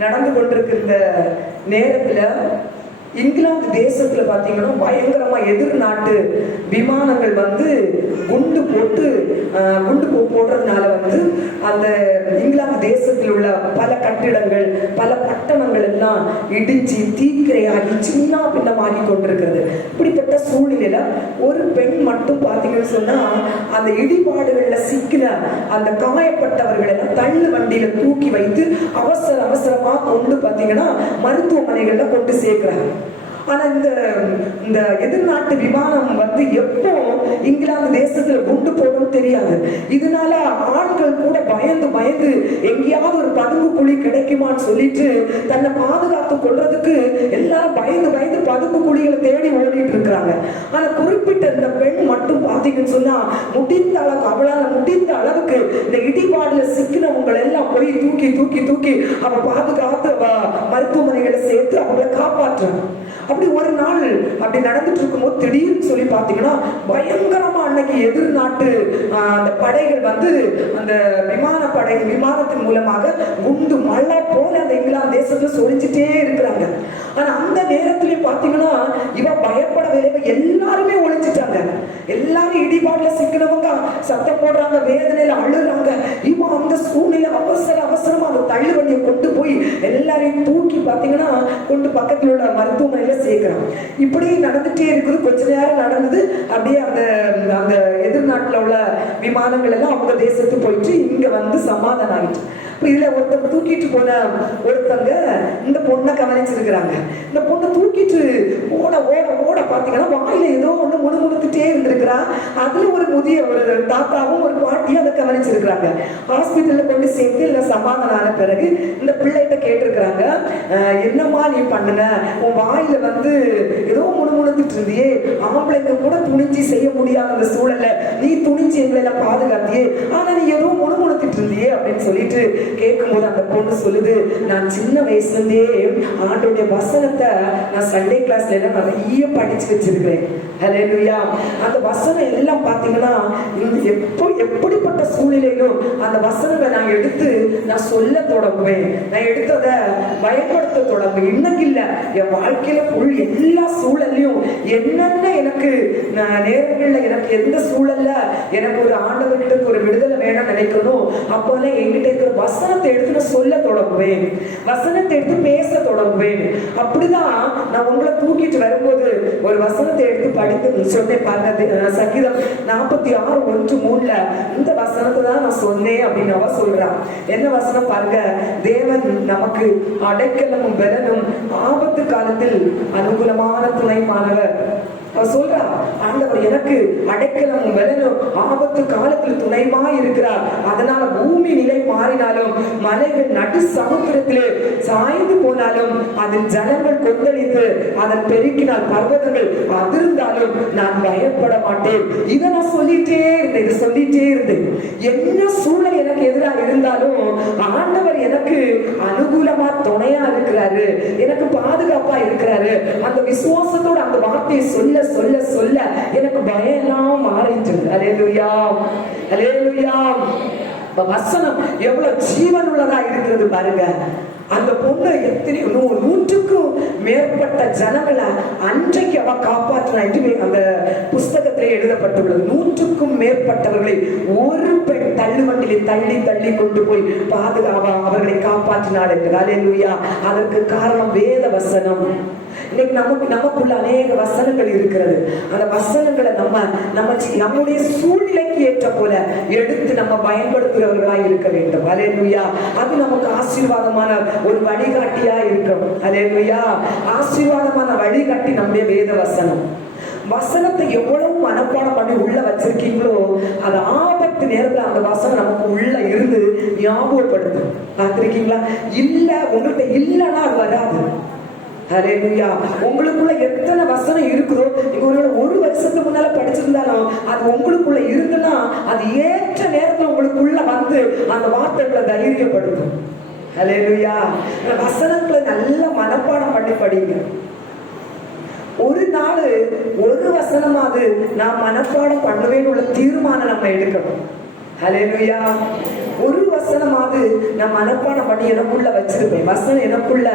நடந்து கொண்டிருக்கிற இந்த நேரத்துல இங்கிலாந்து தேசத்துல பாத்தீங்கன்னா பயங்கரமா எதிர் நாட்டு விமானங்கள் வந்து குண்டு போடுறதுனால வந்து அந்த இங்கிலாந்து தேசத்தில் உள்ள பல கட்டிடங்கள், பல பட்டணங்கள் எல்லாம் இடிஞ்சு தீக்கிரையாகி சின்ன பின்னமாகி கொண்டிருக்கிறது. இப்படிப்பட்ட சூழ்நிலையில ஒரு பெண் மட்டும் பாத்தீங்கன்னு சொன்னா அந்த இடிபாடுகள்ல சிக்கின அந்த காயப்பட்டவர்கள் எல்லாம் தள்ளு வண்டியில தூக்கி வைத்து அவசர அவசரமா கொண்டு பாத்தீங்கன்னா மருத்துவமனைகள்ல கொண்டு சேர்க்கிறாங்க. ஆனா இந்த எதிர்நாட்டு விமானம் வந்து எப்போ இங்கிலாந்து தேசத்துல குண்டு போடும் தெரியாது. இதனால ஆட்கள் கூட பயந்து பயந்து எங்கேயாவது ஒரு பதுங்கு குழி கிடைக்குமான்னு சொல்லிட்டு தன்னை பாதுகாத்து கொள்றதுக்கு எல்லாரும் பயந்து பயந்து பதுங்கு குழிகளை தேடி ஓடிட்டு இருக்கிறாங்க. ஆனா குறிப்பிட்ட இந்த பெண் மட்டும் பாத்தீங்கன்னு சொன்னா முடிந்த அளவுக்கு அவளால முடிந்த அளவுக்கு இந்த இடிபாடுல சிக்கினவங்களை எல்லாம் போய் தூக்கி தூக்கி தூக்கி அவ பாதுகாத்து மருத்துவமனைகளை சேர்த்து அவங்களை காப்பாற்றுறாங்க. அப்படி ஒரு நாள் அப்படி நடந்துட்டு இருக்கும்போது திடீர்னு சொல்லி பாத்தீங்கன்னா பயங்கரமா அன்னைக்கு எதிர்நாட்டு அந்த படைகள் வந்து அந்த விமானத்தின் மூலமாக குண்டு மழை போல அந்த இங்கிலாந்து தேசத்துல சொரிஞ்சிட்டே இருக்கிறாங்க. ஆனா அந்த நேரத்திலே பாத்தீங்கன்னா இவ பயப்படவே எல்லாருமே ஒழிஞ்சிட்டாங்க. எல்லாரும் இடிபாடுல சிக்கினவங்க சத்தம் போடுறாங்க, வேதனையில அழுறாங்க. இவன் அந்த சூழ்நிலை அவசர அவசரமா அந்த தள்ளு வண்டியை கொண்டு போய் எல்லாரையும் தூக்கி பாத்தீங்கன்னா கொண்டு பக்கத்தில் உள்ள மருத்துவமனையில சேர்க்கிறான். இப்படி நடந்துட்டே இருக்குது. கொஞ்ச நேரம் நடந்தது. அப்படியே அந்த அந்த எதிர்நாட்டுல உள்ள விமானங்கள் எல்லாம் அவங்க தேசத்துக்கு போயிட்டு இங்க வந்து சமாதானம் ஆயிட்டு. இதுல ஒருத்தங்க தூக்கிட்டு போன ஒருத்தங்க இந்த பொண்ணை கவனிச்சிருக்கிறாங்க. இந்த பொண்ணை தூக்கிட்டு ஓட ஓட ஓட பாத்தீங்கன்னா வாயில ஏதோ ஒண்ணு முணுமுணுத்துட்டே இருந்திருக்கிறா. அதுல ஒரு முதிய ஒரு தாத்தாவும் ஒரு பாட்டியும் அதை கவனிச்சிருக்கிறாங்க. ஹாஸ்பிட்டல்ல கொண்டு சேர்த்து இல்ல சமாதானம் ஆன பிறகு இந்த பிள்ளைகிட்ட கேட்டிருக்கிறாங்க, என்னம்மா நீ பண்ணுன, உன் வாயில வந்து ஏதோ முணுமுணுத்துட்டு இருந்தியே, ஆம்பளைங்க கூட துணிஞ்சு செய்ய முடியாத அந்த சூழல்ல நீ துணிஞ்சு எங்களை எல்லாம் பாதுகாத்தியே, ஆனா நீ ஏதோ முணுமுணுத்துட்டு இருந்தியே அப்படின்னு சொல்லிட்டு கேட்கும்போது அந்த பொண்ணு சொல்லுது, நான் சின்ன வயசுல இருந்தே ஆண்டோடைய வசனத்தை நான் சண்டே கிளாஸ்ல எல்லாம் நிறைய படிச்சு வச்சிருக்கிறேன். ஹல்லேலூயா. அந்த வசனம் எல்லாம் பாத்தீங்கன்னா எப்படிப்பட்ட சூழ்நிலையிலும் அந்த வசனத்தை நான் எடுத்து நான் சொல்ல தொடங்குவேன். நான் எடுத்து அதை பயன்படுத்த தொடங்குவேன். இன்னைக்கு இல்ல, என் வாழ்க்கையில எல்லா சூழல்லையும் என்னென்ன எனக்கு நேரங்கள்ல எனக்கு எந்த சூழல்ல எனக்கு ஒரு ஆண்டவர்கிட்ட ஒரு விடுதலை வேணும்னு நினைக்கணும், அப்போதான் என்கிட்ட இருக்கிற வசனத்தை எடுத்து நான் சொல்ல தொடங்குவேன், வசனத்தை எடுத்து பேச தொடங்குவேன். அப்படிதான் நான் உங்களை தூக்கிட்டு வரும்போது ஒரு வசனத்தை எடுத்து படித்து சொன்னேன் பாருங்க. சங்கீதம் 46:1-3 இந்த வசனத்தை தான் நான் சொன்னேன் அப்படின்னு அவ சொல்றான். என்ன வசனம் பாருங்க, தேவன் நமக்கு அடைக்கலமும் பலனும் ஆபத்து காலத்தில் அனுகூலமான துணைமானவர். அவர் சொல்றா, ஆண்டவர் எனக்கு அடைக்கலமும் பலனும் ஆபத்து காலத்தில் துணைமா இருக்கிறார். அதனால பூமி நிலை மாறினாலும் மலைகள் நடு சமுத்திரத்திலே சாய்ந்து போனாலும் அதன் ஜலங்கள் கொந்தளித்து அதன் பெருக்கினால் பர்வதங்கள் அதிர்ந்தாலும் நான் பயப்பட மாட்டேன். இதை நான் சொல்லிட்டே இருந்தேன். என்ன சூழல் எனக்கு எதிராக இருந்தாலும் ஆண்டவர் எனக்கு அனுகூலமா துணையா இருக்கிறாரு, எனக்கு பாதுகாப்பா இருக்கிறாரு. அந்த விசுவாசத்தோட அந்த வார்த்தையை சொல்ல சொல்ல சொல்ல எனக்கு பயம் எல்லாம் மாறிட்டு. அல்லேலூயா, அல்லேலூயா. வசனம் எவ்வளவு ஜீவன் உள்ளதா இருக்கிறது பாருங்க. அந்த பொண்ணு எத்தனையோ 100க்கும் மேற்பட்ட ஜனங்களை அன்றைக்கு அவ காப்பாற்றினா. அந்த புஸ்தகத்திலே எழுதப்பட்டுள்ளது. 100க்கும் மேற்பட்டவர்களை ஒரு பெண் தள்ளுவண்டிலே தள்ளி தள்ளி கொண்டு போய் அவர்களை காப்பாற்றினாள் என்று. அல்லேலூயா. அதற்கு காரணம் வேத வசனம். இன்னைக்கு நமக்குள்ள அநேக வசனங்கள் இருக்கிறது. அந்த வசனங்களை நம்முடைய சூழ்நிலைக்கு ஏற்ற போல எடுத்து நம்ம பயன்படுத்துகிறவர்களாய் இருக்க வேண்டும். அல்லேலூயா. அது நமக்கு ஆசீர்வாதமான ஒரு வழிகாட்டியா இருக்கும். அல்லேலூயா. ஆசீர்வாதமான வழிகாட்டி நம்முடைய வேத வசனம். வசனத்தை எவ்வளவு மனப்பாடம் பண்ணி உள்ள வச்சிருக்கீங்களோ அது ஆபத்து நேரத்துல அந்த வசனம் நமக்கு உள்ள இருந்து ஞாபகப்படுத்து. பார்த்திருக்கீங்களா? இல்ல, உங்கள்கிட்ட இல்லைன்னா அது வராது. ஹல்லேலூயா. உங்களுக்குள்ள எத்தனை வசனம் இருக்குதோ, நீங்க ஒரு வருஷத்துக்கு முன்னால படிச்சிருந்தாலும் அது உங்களுக்குள்ள இருக்குன்னா அது ஏற்ற நேரத்துல உங்களுக்குள்ள வந்து அந்த வார்த்தைகளை தைரியப்படுத்தும். ஹல்லேலூயா. வசனங்களை நல்ல மனப்பாடம் பண்ணி படிங்க. ஒரு நாள் ஒரு வசனமாவது நான் மனப்பாடம் பண்ணுவேன்னு உள்ள தீர்மானம் நம்ம எடுக்கணும். ஹல்லேலூயா. ஒரு வசனமாவது நான் மனப்பாடம் பண்ணி எனக்குள்ள வச்சிருப்பேன். வசனம் எனக்குள்ள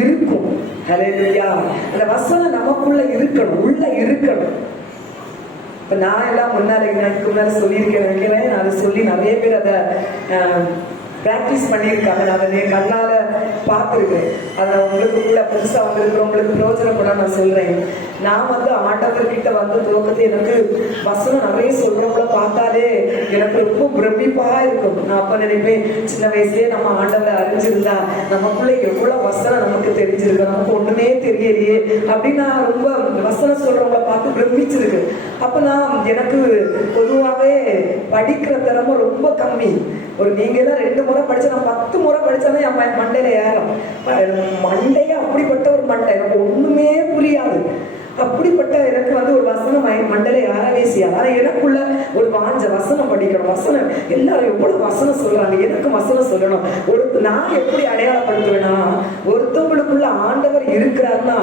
இருக்கும். ஹல்லேலூயா. அந்த வசனம் நமக்குள்ள இருக்கணும், உள்ள இருக்கணும். இப்ப நான் எல்லாம் முன்னால சொல்லியிருக்கேன் நினைக்கிறேன். அதை சொல்லி நிறைய பேர் அதை பிராக்டிஸ் பண்ணியிருக்காங்க. நான் அதை கண்ணால பார்த்துருக்கேன். அதை உங்களுக்குள்ள புதுசா வந்திருக்கிறவங்களுக்கு பிரயோஜனப்பட நான் சொல்றேன். நான் ஆண்டவர்கிட்ட துவக்கத்தை எனக்கு வசனம் நிறைய சொல்றவங்கள பார்த்தாலே எனக்கு ரொம்ப பிரமிப்பா இருக்கும். நான் அப்ப நினைப்பேன், சின்ன வயசுலயே நம்ம ஆண்டவரை அறிஞ்சிருந்தா நமக்குள்ள எவ்வளவு வசனம் நமக்கு தெரிஞ்சிருக்கு, நமக்கு ஒண்ணுமே தெரியலையே அப்படின்னு நான் ரொம்ப வசனம் சொல்றவங்கள பார்த்து பிரமிச்சிருக்கு. அப்ப நான் எனக்கு பொதுவாகவே படிக்கிற திறமை ரொம்ப கம்மி. நீங்க எல்லாம் 2 முறை படிச்சா, நான் 10 முறை படிச்சாதான் என் மண்டையில ஏறும். மண்டையே அப்படிப்பட்ட ஒரு மண்டை, எனக்கு ஒண்ணுமே புரியாது. அப்படிப்பட்ட எனக்கு ஒரு வசனம் மண்டல யாரவே செய்யாது. ஆனா எனக்குள்ள ஒரு வாஞ்ச வசனம் படிக்கணும். வசனம் எல்லாரும் எவ்வளவு வசனம் சொல்றாங்க, எனக்கு வசனம் சொல்லணும். நான் எப்படி அடையாளப்படுத்துவேன்னா, ஒருத்தவங்களுக்குள்ள ஆண்டவர் இருக்கிறாருன்னா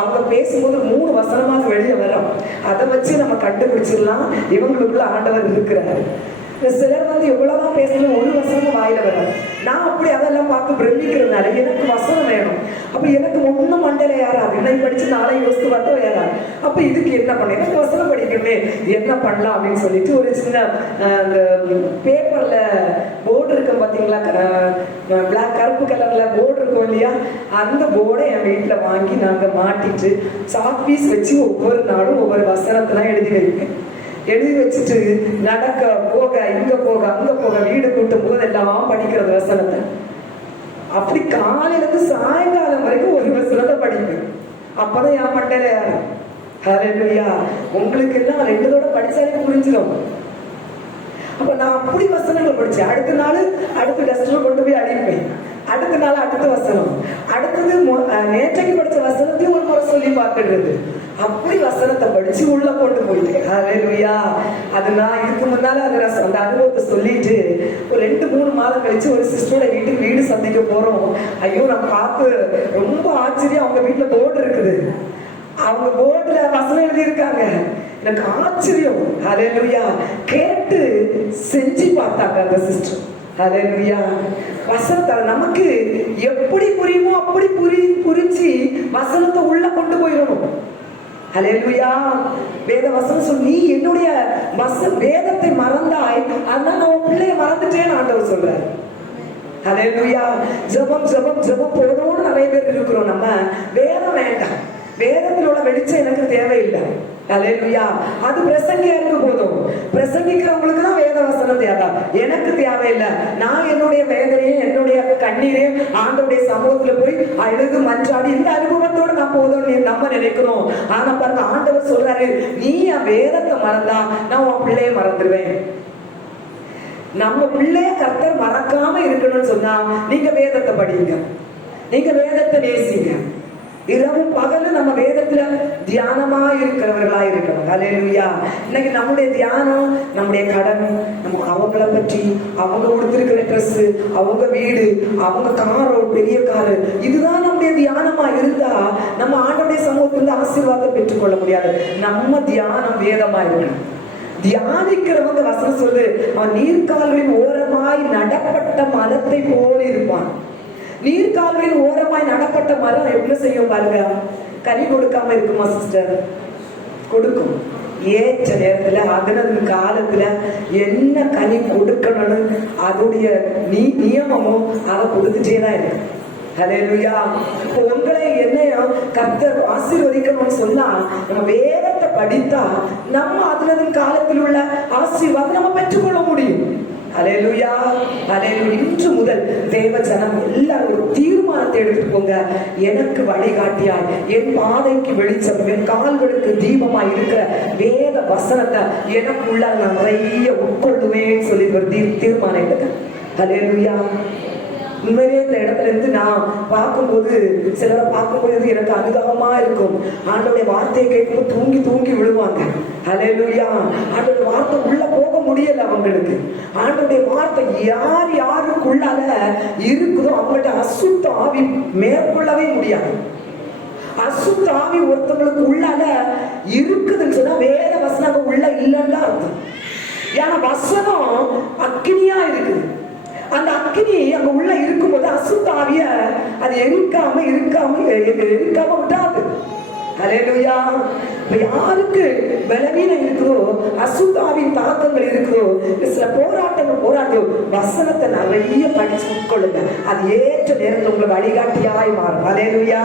அவங்க பேசும்போது 3 வசனமாக வெளியே வரும். அதை வச்சு நம்ம கண்டுபிடிச்சிடலாம் இவங்களுக்குள்ள ஆண்டவர் இருக்கிறாரு. சிலர் எவ்வளவுதான் பேசணும், 1 வசனமும் வாயில வரும். நான் அப்படி அதெல்லாம் பார்த்து பிரமிக்கிறதுனால எனக்கு வசனம் வேணும். அப்ப எனக்கு ஒன்னும் மண்டையில யாராது, இன்னைக்கு படிச்சு நாளை யோசித்து பார்த்தா யாராது. அப்ப இதுக்கு என்ன பண்ண, எனக்கு வசனம் படிக்கணுமே, என்ன பண்ணலாம் அப்படின்னு சொல்லிட்டு ஒரு சின்ன அந்த பேப்பர்ல போர்டு இருக்கும் பாத்தீங்களா, பிளாக் கருப்பு கலர்ல போர்டு இருக்கும் இல்லையா, அந்த போர்டை என் வீட்டுல வாங்கி நாங்க மாட்டிட்டு சாக் பீஸ் வச்சு ஒவ்வொரு நாளும் ஒவ்வொரு வசனத்தெல்லாம் எழுதி வைப்பேன். எழுதி வச்சுட்டு நடக்க போக, இங்க போக அங்க போக, வீடு கூட்டும் போது எல்லாம் படிக்கிறது வசனத்தை. அப்படி காலையில இருந்து சாயங்காலம் வரைக்கும் ஒரு வசனத்தை படிப்பேன். அப்பதான் என் மண்டையில யாரும். ஹல்லேலூயா. உங்களுக்கு எல்லாம் 2 தடவை படிச்சாலே புரிஞ்சிடும். அப்ப நான் அப்படி வசனங்கள் படிச்சேன். அடுத்த நாள் அடுத்த டஸ்டர் கொண்டு போய் அடிப்பேன். அடுத்த நாள் அடுத்த வசனம், அடுத்தது நேற்றைக்கு படிச்ச வசனத்தையும் ஒரு முறை சொல்லி பார்த்துடுறது. அப்படி வசனத்தை படிச்சு உள்ள கொண்டு போயிட்டேன். ஹல்லேலூயா. அது நான் இதுக்கு முன்னால அந்த அனுபவத்தை சொல்லிட்டு ஒரு 2-3 மாதம் கழிச்சு ஒரு சிஸ்டரோட வீட்டுக்கு வீடு சந்திக்க போறோம். ஐயோ, நான் பார்த்து ரொம்ப ஆச்சரியம். அவங்க வீட்டுல போர்டு இருக்குது, அவங்க போர்டுல வசனம் எழுதி இருக்காங்க. எனக்கு ஆச்சரியம். ஹல்லேலூயா. கேட்டு செஞ்சு பார்த்தாங்க அந்த சிஸ்டர். ஹல்லேலூயா. வசனத்தை நமக்கு எப்படி புரியுமோ அப்படி புரிஞ்சு வசனத்தை உள்ள கொண்டு போயிடணும். ஹல்லேலூயா. வேத வசனம் சொல்லி, நீ என்னுடைய வேதத்தை மறந்தாய், அதனால நான் பிள்ளைய மறந்துட்டேன்னு ஆண்டவர் சொல்றாரு. ஹல்லேலூயா. ஜெபம் ஜெபம் ஜெபம் போதோடு நிறைய பேர் இருக்கிறோம். நம்ம வேதம் வேண்டாம், வேதத்தில் உள்ள வெளிச்சம் எனக்கு தேவையில்லை. ஹல்லேலூயா. அது பிரசங்கியா இருக்க போதும். பிரசங்கிக்கிறவங்களுக்கு தான் வேத வசனம் தேவை, எனக்கு தேவையில்லை. நான் என்னுடைய வேதனையும் என்னுடைய கண்ணீரையும் ஆண்டவருடைய சமூகத்துல போய் அழுது மன்றாடி இந்த அனுபவத்தோடு நான் போதும் நம்ம நினைக்கிறோம். ஆனா பாருங்க, ஆண்டவர் சொல்றாரு, நீ என் வேதத்தை மறந்தா நான் உன் பிள்ளைய மறந்துடுவேன். நம்ம பிள்ளைய கர்த்தர் மறக்காம இருக்கணும்னு சொன்னா நீங்க வேதத்தை படிங்க, நீங்க வேதத்தை நேசிங்க. இரவும் பகலும் நம்ம வேதத்துல தியானமா இருக்கிறவர்களா இருக்கணும். ஹல்லேலூயா. இன்னைக்கு நம்முடைய தியானம் நம்முடைய கடன், நம்ம அவங்கள பற்றி, அவங்க கொடுத்திருக்கிற ட்ரெஸ், அவங்க வீடு, அவங்க காரோ பெரிய காரு, இதுதான் நம்முடைய தியானமா இருந்தா நம்ம ஆண்டவருடைய சமூகத்துல ஆசீர்வாதம் பெற்றுக்கொள்ள முடியாது. நம்ம தியானம் வேதமா இருக்கணும். தியானிக்கிறவங்க வசனம் சொல்லுது, அவன் நீர்க்கால்களின் ஓரமாய் நடப்பட்ட மரத்தை போல இருப்பான். நீர்க்கால்களின் ஓரமாய் நடப்பட்ட மரம் எப்படி செய்யும் பாருங்க, கனி கொடுக்காம இருக்குமா சிஸ்டர்? கொடுக்கும். ஏற்ற நேரத்துல அதனது காலத்துல என்ன கனி கொடுக்கணும்னு அதோடைய நியமமும் அதை கொடுத்துட்டே தான் இருக்கு. ஹல்லேலூயா. உங்களை என்னையும் கர்த்தர் ஆசீர்வதிக்கணும்னு சொன்னா நம்ம வேதத்தை படித்தா நம்ம அதனது காலத்தில் உள்ள ஆசீர்வாதம் நம்ம பெற்றுக்கொள்ள முடியும். ஹல்லேலூயா. ஹல்லேலூயா. இன்று முதல் தேவ ஜனம் எல்லாரும் ஒரு தீர்மானத்தை எடுத்துட்டு போங்க. எனக்கு வழிகாட்டியாய், என் பாதைக்கு வெளிச்சம், என் கால்களுக்கு தீபமாய் இருக்கிற வேத வசனத்தை எனக்குள்ள நான் நிறைய உட்கொள்ளுவேன்னு சொல்லி ஒரு தீர்மானம் எடுங்க. ஹல்லேலூயா. உண்மையிலே இந்த இடத்துல இருந்து நான் பார்க்கும்போது, சிலரை பார்க்கும்போது எனக்கு அனுதாபமா இருக்கும். ஆண்டோடைய வார்த்தையை கேட்கும்போது தூங்கி தூங்கி விழுவாங்க. ஹல்லேலூயா. ஆண்டோடைய வார்த்தை உள்ள போக முடியல அவங்களுக்கு. ஆண்டோடைய வார்த்தை யார் யாருக்குள்ளால இருக்குதோ அவங்கள்ட்ட அசுத்த ஆவி மேற்கொள்ளவே முடியாது. அசுத்த ஆவி ஒருத்தவங்களுக்கு உள்ளால இருக்குதுன்னு சொன்னா வேத வசனம் உள்ள இல்லைன்னு அர்த்தம். ஏன்னா வசனம் அக்கினியா இருக்குது. அந்த அக்கினி அங்க உள்ள இருக்கும்போது அசுத்தாவிய அது எரிக்காம விடாது. ஹல்லேலூயா. இப்ப யாருக்கு பலவீனம் இருக்குதோ, அசுத்தாவின் தாக்கங்கள் இருக்குதோ, சில போராட்டங்கள் போராடுதோ, வசனத்தை நிறைய படிச்சு உட்கொள்ளுங்க. அது ஏற்ற நேரத்தில் உங்களை வழிகாட்டியாய் மாறும். ஹல்லேலூயா.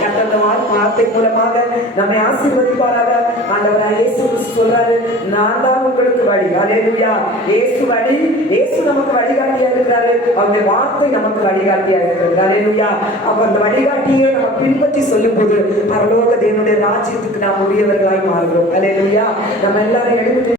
கர்த்தர் வார்த்தை மூலமாக நம்மை ஆசீர்வதிப்பாராக. ஆண்டவராகிய இயேசு கிறிஸ்து சொல்றாரு, நான் தான் உங்களுக்கு வழி. ஹல்லேலூயா. இயேசு வழி, இயேசு நமக்கு வழிகாட்டியா இருக்கிறாரு. அவருடைய வார்த்தை நமக்கு வழிகாட்டியா இருக்கிறது. ஹல்லேலூயா. அப்ப அந்த வழிகாட்டியை நம்ம பின்பற்றி சொல்லும் போது பரலோக தேவனுடைய ராஜ்யத்துக்கு நாம் உரியவர்களாய் மாறுகிறோம். ஹல்லேலூயா. நம்ம எல்லாரும் எழுந்து